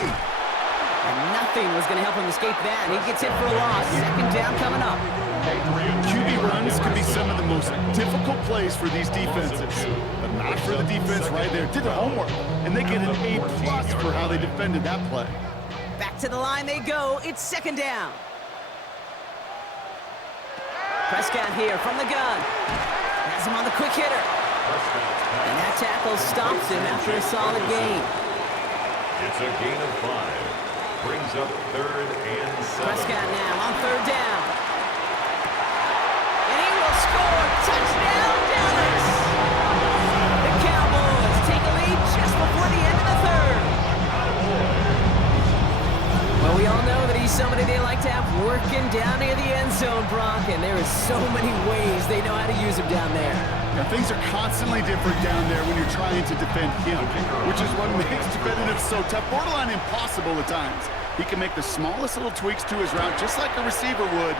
And nothing was going to help him escape that. He gets hit for a loss. 2nd down coming up. QB runs can be some of the most difficult plays for these defenses, but not for the defense right there. Did their homework, and they get an A+ for how they defended that play. Back to the line they go. It's 2nd down. Prescott here from the gun. Has him on the quick hitter. And that tackle stops him after a solid gain. It's a gain of 5. Brings up 3rd and 7. Prescott now on 3rd down. And he will score. Touchdown, Dallas! The Cowboys take a lead just before the end of the 3rd. Well, we all know that he's somebody they like to have working down near the end zone, Brock, and there is so many ways they know how to use him down there. Now, things are constantly different down there when you're trying to defend him, which is what makes defensive so tough, borderline impossible at times. He can make the smallest little tweaks to his route just like a receiver would.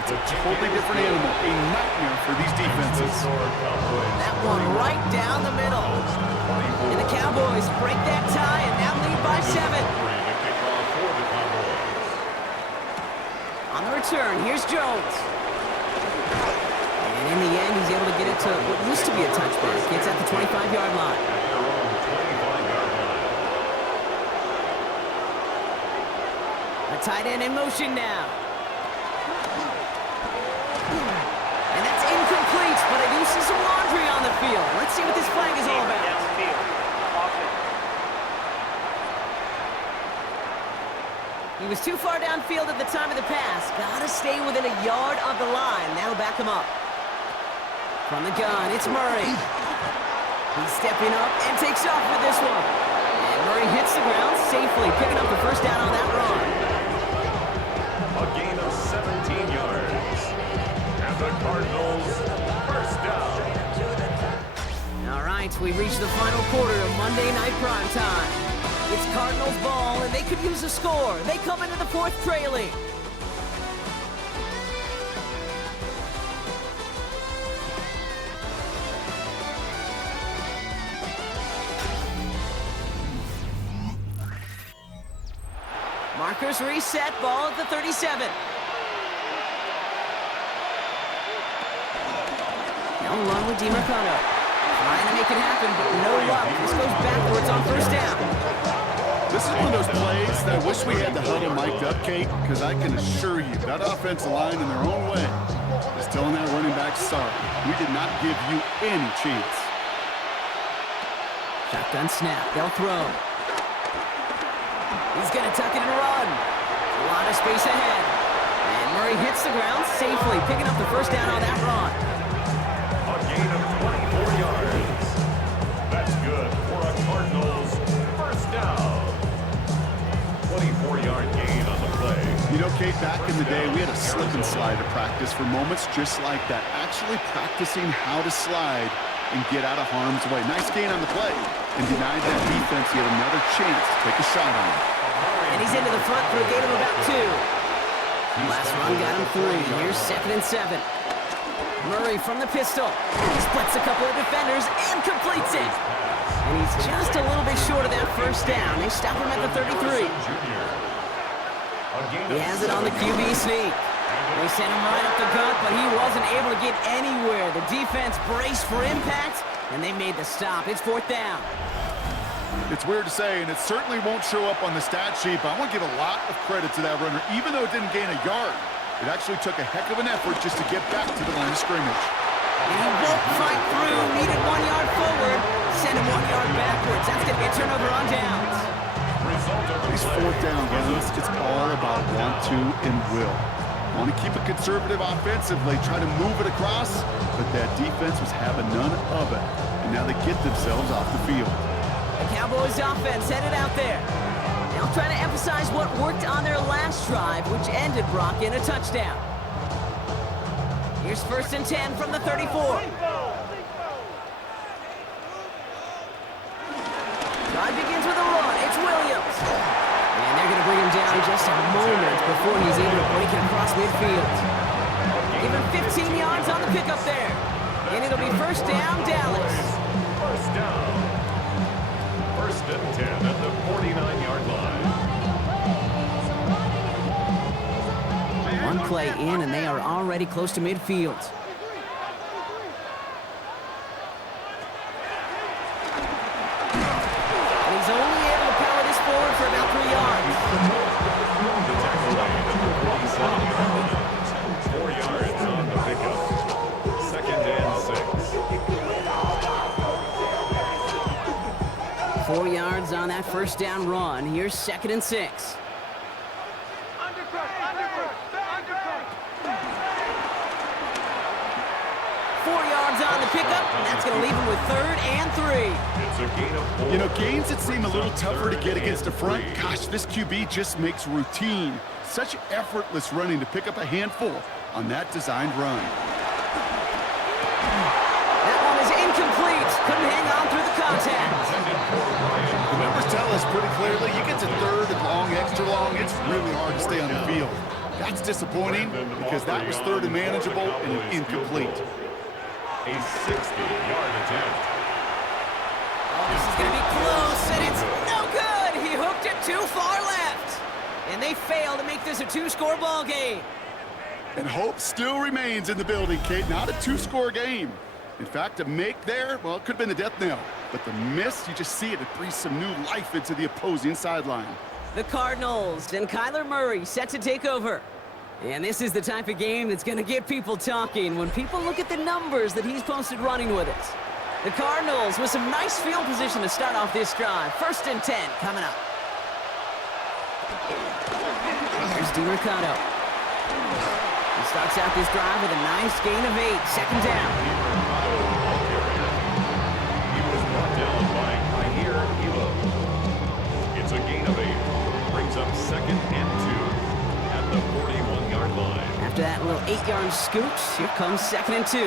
It's a totally different animal, a nightmare for these defenses. That one right down the middle. And the Cowboys break that tie and now lead by 7. On the return, here's Jones. And in the end, he's able to get it to what used to be a touchback. Gets at the 25-yard line. A tight end in motion now. And that's incomplete, but I do see some laundry on the field. Let's see what this flag is all about. Downfield. Offense. He was too far downfield at the time of the pass. Gotta stay within a yard of the line. That'll back him up. From the gun, it's Murray. He's stepping up and takes off with this one. And Murray hits the ground safely, picking up the first down on that run. A gain of 17 yards. And the Cardinals, first down. All right, we reach the final quarter of Monday Night Primetime. It's Cardinals ball, and they could use a score. They come into the fourth trailing. Markers reset, ball at the 37. Now run with DiMarcano. Trying to make it happen, but no luck. This goes backwards on first down. This is one of those plays that I wish we had the huddle mic'd up, Kate, because I can assure you that offensive line in their own way is telling that running back, sorry, we did not give you any chance. Shotgun snap, they'll throw. He's going to tuck it and run. A lot of space ahead. And Murray hits the ground safely, picking up the first down on that run. A gain of 24 yards. That's good for a Cardinals first down. 24-yard gain on the play. You know, Kate, back in the day, we had a slip and slide to practice for moments just like that. Actually practicing how to slide and get out of harm's way. Nice gain on the play and denied that defense yet another chance to take a shot on him. And he's into the front for a gain of about 2. Last run got him 3. Here's 2nd and 7. Murray from the pistol. Splits a couple of defenders and completes it. And he's just a little bit short of that first down. They stop him at the 33. He has it on the QB sneak. They sent him right up the gut, but he wasn't able to get anywhere. The defense braced for impact, and they made the stop. It's 4th down. It's weird to say, and it certainly won't show up on the stat sheet, but I want to give a lot of credit to that runner. Even though it didn't gain a yard, it actually took a heck of an effort just to get back to the line of scrimmage. And he won't fight through. Needed 1 yard forward. Send him 1 yard backwards. That's going to be a turnover on downs. These 4th down runs, it's all about want to and will. Want to keep it conservative offensively, try to move it across, but that defense was having none of it. And now they get themselves off the field. The Cowboys offense headed out there. Now trying to emphasize what worked on their last drive, which ended, Brock, in a touchdown. Here's 1st and 10 from the 34. Drive begins with a run. It's Williams. And they're going to bring him down just a moment before he's able to break it across midfield. Give him 15 yards on the pickup there. And it'll be first down, Dallas. First down. 1st and 10 at the 49-yard line. One play in, and they are already close to midfield. And he's only able to power this forward for about 3 yards. The tackle made at the 47-yard line. 4 yards on the pickup. 2nd and 6. 4 yards on that first down run. Here's 2nd and 6. 4 yards on the pickup, and that's going to leave him with 3rd and 3. It's a gain of 4. You know, gains that seem a little tougher to get against the front, gosh, this QB just makes routine. Such effortless running to pick up a handful on that designed run. That one is incomplete. Couldn't hang on through the contact. The numbers tell us pretty clearly, you get to 3rd and long, extra long, it's really hard to stay on the field. That's disappointing because that was 3rd and manageable and incomplete. A 60-yard attempt. Oh, this is going to be close, and it's no good. He hooked it too far left. And they fail to make this a 2-score ball game. And hope still remains in the building, Kate. Not a 2-score game. In fact, a make there, well, it could have been the death knell. But the miss, you just see it. It breathes some new life into the opposing sideline. The Cardinals and Kyler Murray set to take over. And this is the type of game that's going to get people talking when people look at the numbers that he's posted running with it. The Cardinals with some nice field position to start off this drive. 1st and 10 coming up. Here's DeMercado. He starts out this drive with a nice gain of 8. Second down. He was brought down by Jair Elo. It's a gain of 8. Brings up second and 2 at the 41-yard line. After that little 8-yard scoot, here comes second and 2.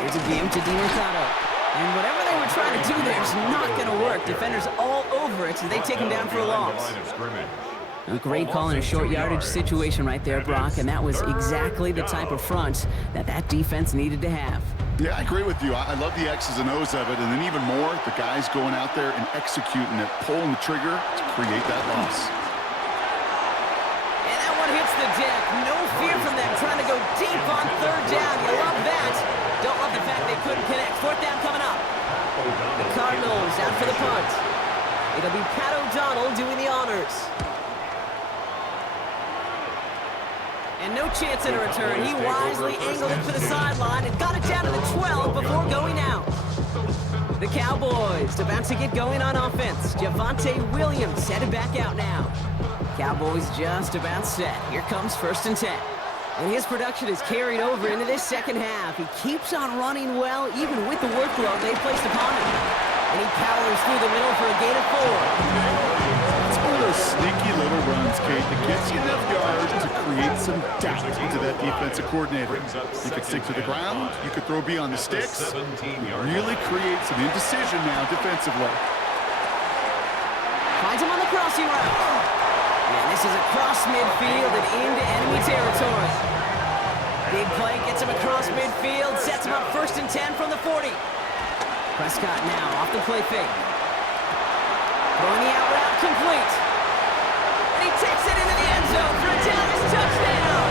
Here's a game to DeMercado. And whatever they were trying to do there is not going to work. Defenders all over it, so they take him down for a loss. A great call in a short yardage situation right there, Brock, and that was exactly the type of front that defense needed to have. Yeah, I agree with you. I love the X's and O's of it, and then even more, the guys going out there and executing it, pulling the trigger to create that loss. And that one hits the deck. No fear from them, trying to go deep on third down. You love that. Don't love the fact they couldn't connect. Fourth down coming up. The Cardinals out for the punt. It'll be Pat O'Donnell doing the honors. And no chance at a return. He wisely angled it for the sideline and got it down to the 12 before going out. The Cowboys about to get going on offense. Javonte Williams headed back out now. Cowboys just about set. Here comes first and 10. And his production is carried over into this second half. He keeps on running well, even with the workload they placed upon him. And he powers through the middle for a gain of 4. It's one of those sneaky little runs, Kate, that gets you enough yards to create some doubt into that defensive coordinator. You could stick to the ground, you could throw beyond the sticks, really create some indecision now defensively. Finds him on the crossing route. And this is across midfield and into enemy territory. Big play gets him across midfield, sets him up first and 10 from the 40. Prescott now off the play fake. Throwing the out route complete. And he takes it into the end zone for a Dallas touchdown.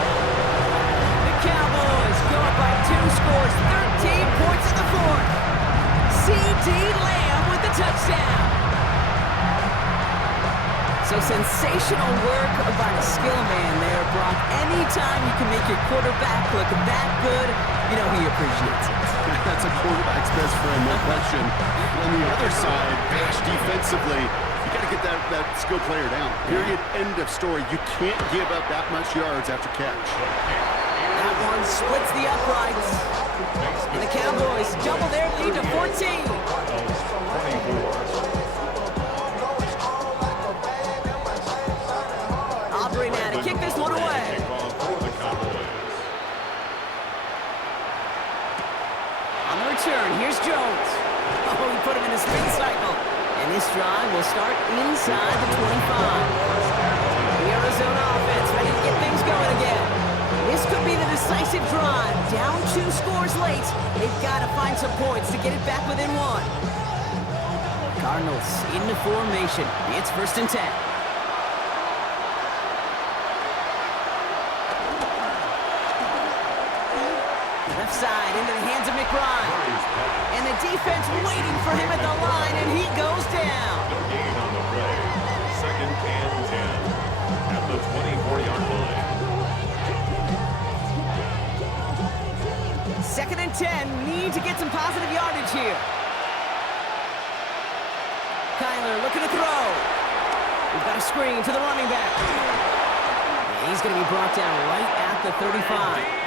The Cowboys go up by 2 scores, 13 points in the fourth. C.D. Lamb with the touchdown. So sensational work by the skill man there, Brock. Anytime you can make your quarterback look that good, you know he appreciates it. That's a quarterback's best friend, no question. On the other side, gosh, defensively, you got to get that skill player down. Period. End of story. You can't give up that much yards after catch. That one splits the uprights. And the Cowboys double their lead to 14. To kick this one away. On the return, here's Jones. Oh, he put him in a spin cycle. And this drive will start inside the 25. The Arizona offense ready to get things going again. This could be the decisive drive. Down 2 scores late. They've got to find some points to get it back within 1. Cardinals into formation. It's first and 10. Left side into the hands of McBride. And the defense waiting for him at the line, and he goes down. No gain on the play. Second and 10 at the 24-yard line. Second and 10. Need to get some positive yardage here. Kyler looking to throw. We've got a screen to the running back. And he's going to be brought down right at the 35.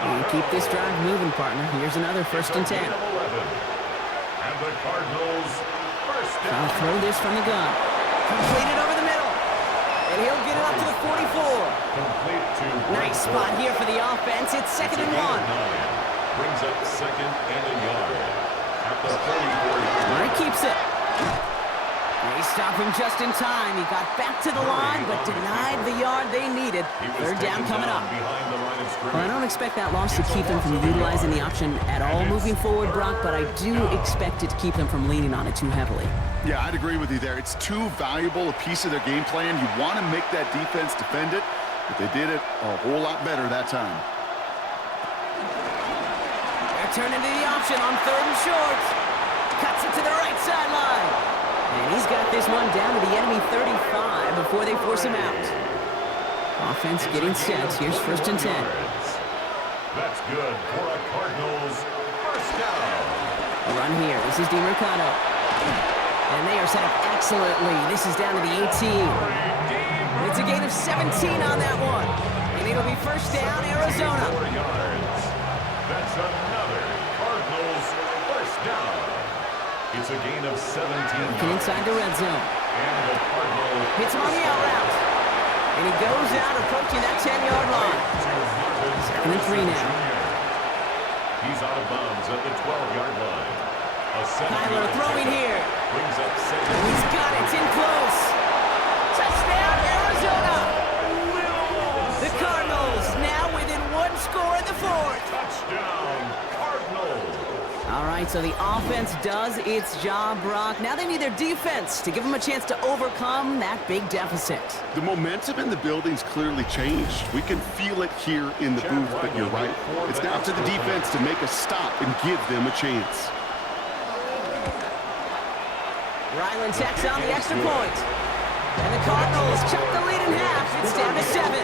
And keep this drive moving, partner. Here's another first and 10. And the Cardinals first down. I'll throw this from the gun. Completed over the middle. And he'll get it up to the 44. Complete to Nice spot here for the offense. It's second and 1. Brings up second and a yard at the 34-yard line. He keeps it. They stop him just in time. He got back to the line, but denied the yard they needed. Third down coming up. Well, I don't expect that loss to keep them from utilizing the option at all moving forward, Brock, but I do expect it to keep them from leaning on it too heavily. Yeah, I'd agree with you there. It's too valuable a piece of their game plan. You want to make that defense defend it, but they did it a whole lot better that time. They're turning to the option on third and short. Cuts it to the right sideline. And he's got this one down to the enemy 35 before they force him out. Offense getting set. Here's first and 10. That's good for a Cardinals first down. A run here. This is DeMercado. And they are set up excellently. This is down to the 18. It's a gain of 17 on that one. And it'll be first down, Arizona. 4 yards. That's another Cardinals first down. It's a gain of 17 Looking inside the red zone. And the Cardinals Hits him on the out route. And he goes out approaching that 10-yard line. 2nd and 3 now. He's out of bounds at the 12-yard line. Kyler throwing here. Brings up 7. He's got it. It's in close. Touchdown, Arizona. The Cardinals now within 1 score in the 4th. Touchdown, Cardinals. All right, so the offense does its job, Brock. Now they need their defense to give them a chance to overcome that big deficit. The momentum in the building's clearly changed. We can feel it here in the booth, but you're right. It's now to the defense to make a stop and give them a chance. Ryland tacks on the extra point. And the Cardinals chop the lead in half. It's down to 7.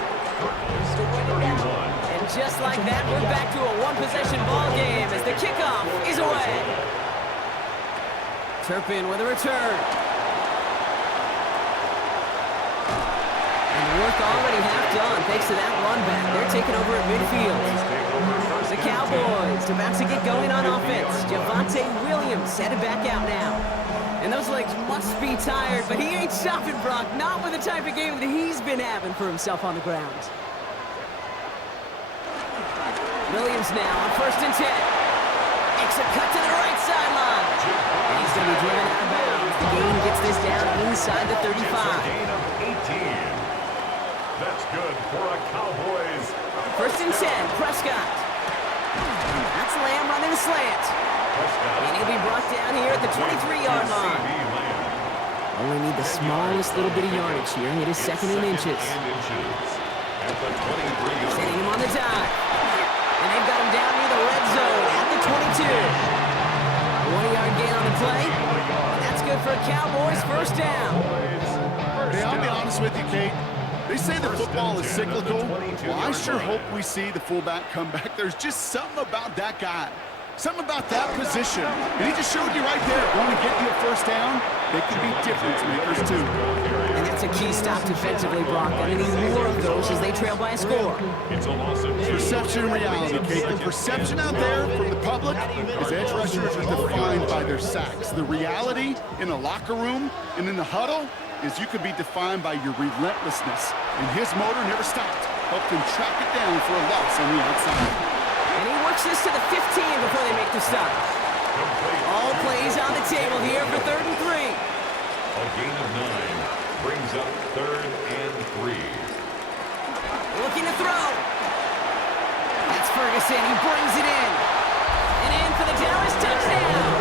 And just like that, we're back to a one-possession ball game as the kickoff is away. Turpin with a return. And the work already half done thanks to that run back. They're taking over at midfield. The Cowboys about to get going on offense. Javonte Williams headed back out now. And those legs must be tired, but he ain't stopping, Brock. Not with the type of game that he's been having for himself on the ground. Williams now on 1st and 10. Makes a cut to the right sideline. And he's going to be driven out of bounds. The gain gets this down inside the 35. Gain of 18. That's good for a Cowboys. 1st and 10, Prescott. That's Lamb running a slant. And he'll be brought down here at the 23-yard line. Only need the smallest little bit of yardage here. It is 2nd and inches. Setting him on the dive. And they've got him down near the red zone at the 22. 1-yard gain on the play. And that's good for a Cowboys first down. Hey, I'll be honest with you, Kate. They say that football is cyclical. Well, I sure hope we see the fullback come back. There's just something about that guy. Something about that position. And he just showed you right there. Want to get you a first down? They could be difference makers, too. And that's a key stop defensively, Brock. And they need more of those as they trail by a score. It's a loss of 2. Perception and reality, Kate. The perception out there from the public is edge rushers are defined by their sacks. The reality in the locker room and in the huddle is you could be defined by your relentlessness. And his motor never stopped. Helped him track it down for a loss on the outside. And he works this to the 15 before they make the stop. All plays on the table here for 3rd and 3. A gain of 9 brings up 3rd and 3. Looking to throw. That's Ferguson. He brings it in. And in for the Dallas touchdown.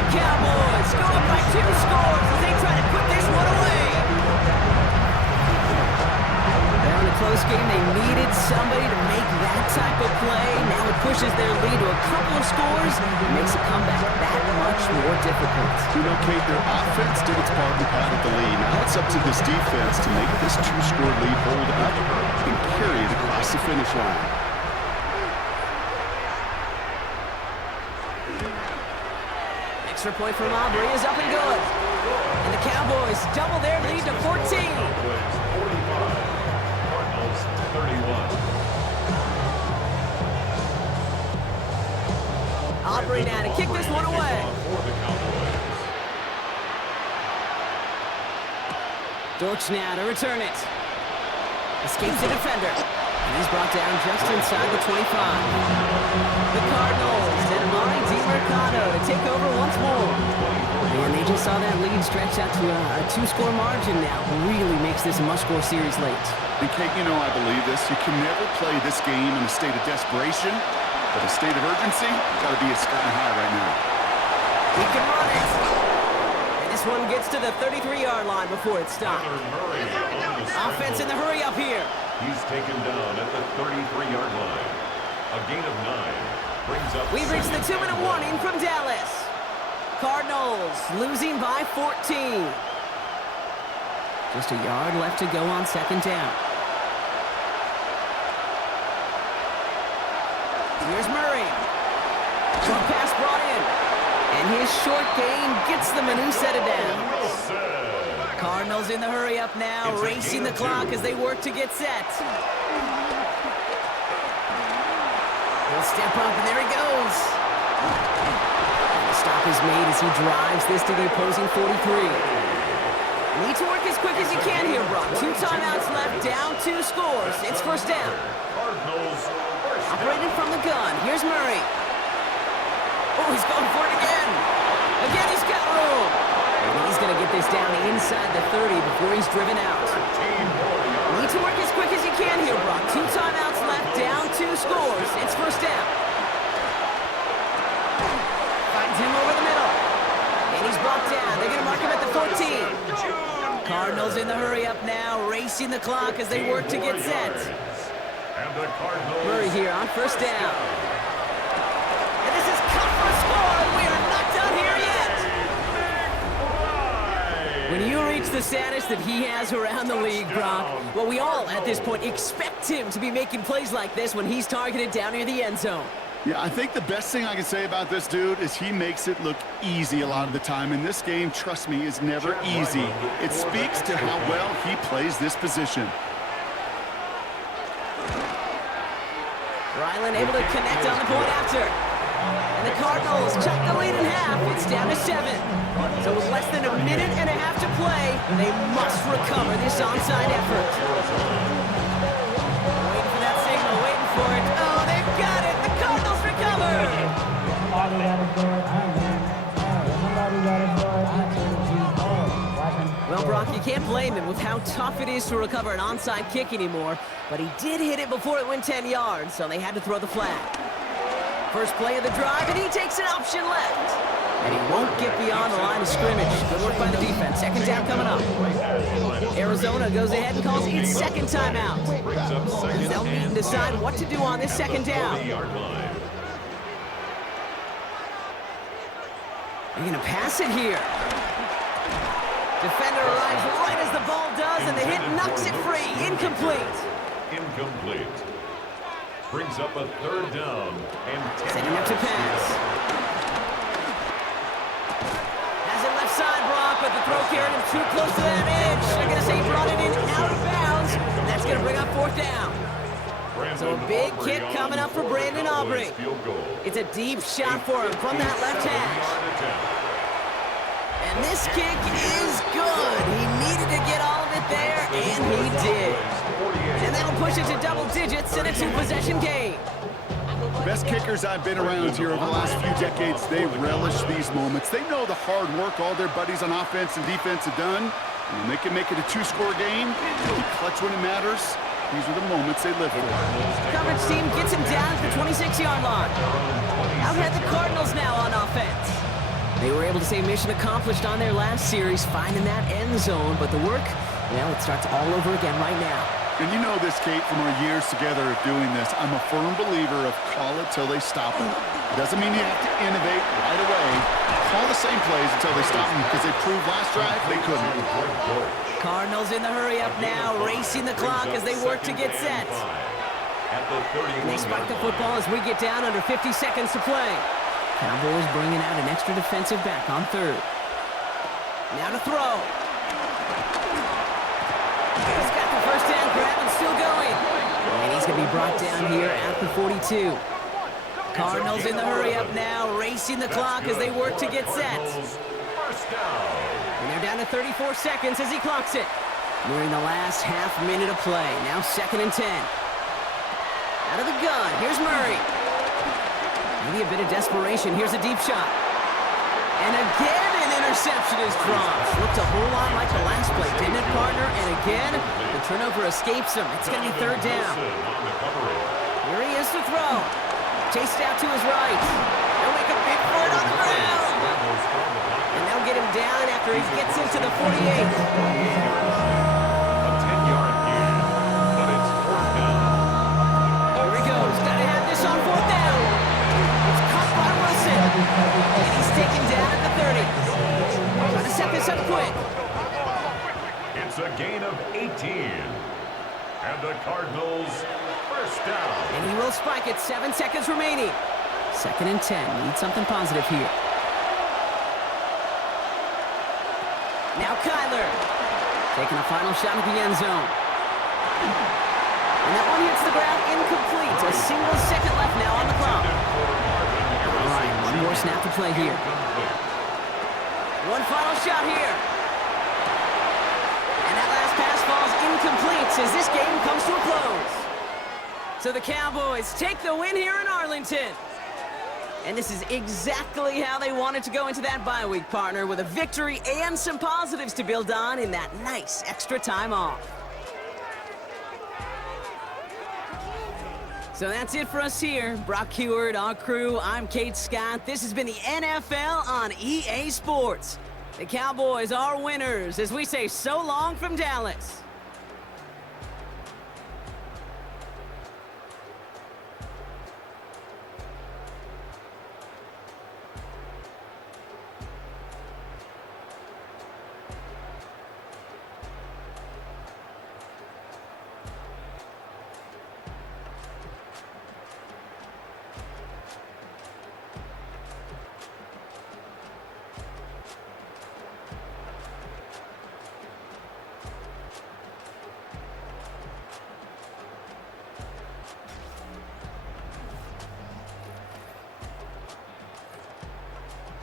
The Cowboys go up by 2 scores as they try to put this one away. Now in a close game, they needed somebody to make that type of play. Now it pushes their lead to a couple of scores and makes a comeback that much more difficult. You know, Kate, their offense did its part and padded the lead. Now it's up to this defense to make this 2-score lead hold up and carry it across the finish line. Extra point from Aubrey is up and good. And the Cowboys double their lead to 14. 31. Aubrey now to kick this one away. For the Cowboys. Dortch now to return it. Escapes the defender. And he's brought down just inside the 25. The Cardinals and Amari DiMercado to take over once more. And they just saw that lead stretch out to a 2-score margin now. Really makes this a must-score series late. And Kate, you know I believe this. You can never play this game in a state of desperation, but a state of urgency got to be sky high right now. He can run it. And this one gets to the 33-yard line before it stopped. Offense in the hurry up here. He's taken down at the 33-yard line. A gain of 9 brings up. We've reached the 2-minute warning from Dallas. Cardinals losing by 14. Just a yard left to go on 2nd down. Here's Murray. Short pass brought in. And And his short gain gets them a new set of downs. Cardinals in the hurry up now, racing the clock as they work to get set. He'll step up, and there he goes. The stop is made as he drives this to the opposing 43. Need to work as quick as you can here, Brock. 2 timeouts left, down 2 scores. It's first down. Operated from the gun. Here's Murray. Oh, he's going for it again. Again, he's got room. And he's going to get this down inside the 30 before he's driven out. Need to work as quick as you can here, Brock. 2 timeouts left, down 2 scores. It's first down. Finds him over the middle. And he's brought down. They're going to mark him at the 14. Cardinals in the hurry up now, racing the clock as they work to get set. Murray here on first down. And this is cut for a score, and we are not done here yet. When you reach the status that he has around the league, Brock, well, we all at this point expect him to be making plays like this when he's targeted down near the end zone. Yeah, I think the best thing I can say about this dude is he makes it look easy a lot of the time. And this game, trust me, is never easy. It speaks to how well he plays this position. Ryland able to connect on the point after. And the Cardinals cut the lead in half. It's down to 7. So with less than a minute and a half to play, they must recover this onside effort. Waiting for that signal, waiting for it. Oh, they've got it. The Cardinals recover. Well, Brock, you can't blame him with how tough it is to recover an onside kick anymore, but he did hit it before it went 10 yards, so they had to throw the flag. First play of the drive, and he takes an option left. And he won't get beyond the line of scrimmage. Good work by the defense. Second down coming up. Arizona goes ahead and calls its second timeout. As they'll meet and decide what to do on this second down. They're going to pass it here. Defender arrives right as the ball does, and the hit knocks it free. Incomplete. Incomplete. Brings up a third down and 10 Setting up to pass. Has it left side, Brock, but the throw carried him too close to that edge. They're going to say he brought it in out of bounds, and that's going to bring up fourth down. So a big kick coming up for Brandon Aubrey. It's a deep shot for him from that left hash. And this kick is good. He needed to get all of it there, and he did. And that'll push it to double digits in a 2-possession game. Best kickers I've been around here over the last few decades, they relish these moments. They know the hard work all their buddies on offense and defense have done. And when they can make it a 2-score game, be clutch when it matters. These are the moments they live for. Coverage team gets him down at the 26-yard line. Out ahead the Cardinals now on offense. They were able to say mission accomplished on their last series, finding that end zone. But the work, well, it starts all over again right now. And you know this, Kate, from our years together of doing this. I'm a firm believer of call it till they stop it. It doesn't mean you have to innovate right away. Call the same plays until they stop them, because they proved last drive they couldn't. Cardinals in the hurry up now, racing the clock as they work to get set. And they spike the football as we get down under 50 seconds to play. Cowboys bringing out an extra defensive back on third. Now to throw. He's got the first down grab and still going. And he's going to be brought down here at the 42. Cardinals in the hurry up now, racing the clock as they work to get set. And they're down to 34 seconds as he clocks it. Nearing the last half minute of play. Now 2nd and 10. Out of the gun, here's Murray. Maybe a bit of desperation. Here's a deep shot. And again, an interception is dropped. Looked a whole lot like the last play, didn't it, partner? And again, the turnover escapes him. It's going to be third down. Here he is to throw. Chased out to his right. They'll make a big for it on the ground. And they'll get him down after he gets into the 48. A 10-yard gain, but it's fourth down. Here he goes. Got to have this on fourth down. It's caught by Wilson. And he's taken down at the 30. Trying to set this up quick. It's a gain of 18. And the Cardinals, first down. And he will spike it. 7 seconds remaining. 2nd and 10. Need something positive here. Now Kyler. Taking a final shot at the end zone. And that one hits the ground incomplete. A single second left now on the clock. All right, one more snap to play here. One final shot here. And that last pass falls incomplete as this game comes to a close. So the Cowboys take the win here in Arlington. And this is exactly how they wanted to go into that bye week, partner, with a victory and some positives to build on in that nice extra time off. So that's it for us here. Brock Heward, our crew, I'm Kate Scott. This has been the NFL on EA Sports. The Cowboys are winners as we say so long from Dallas.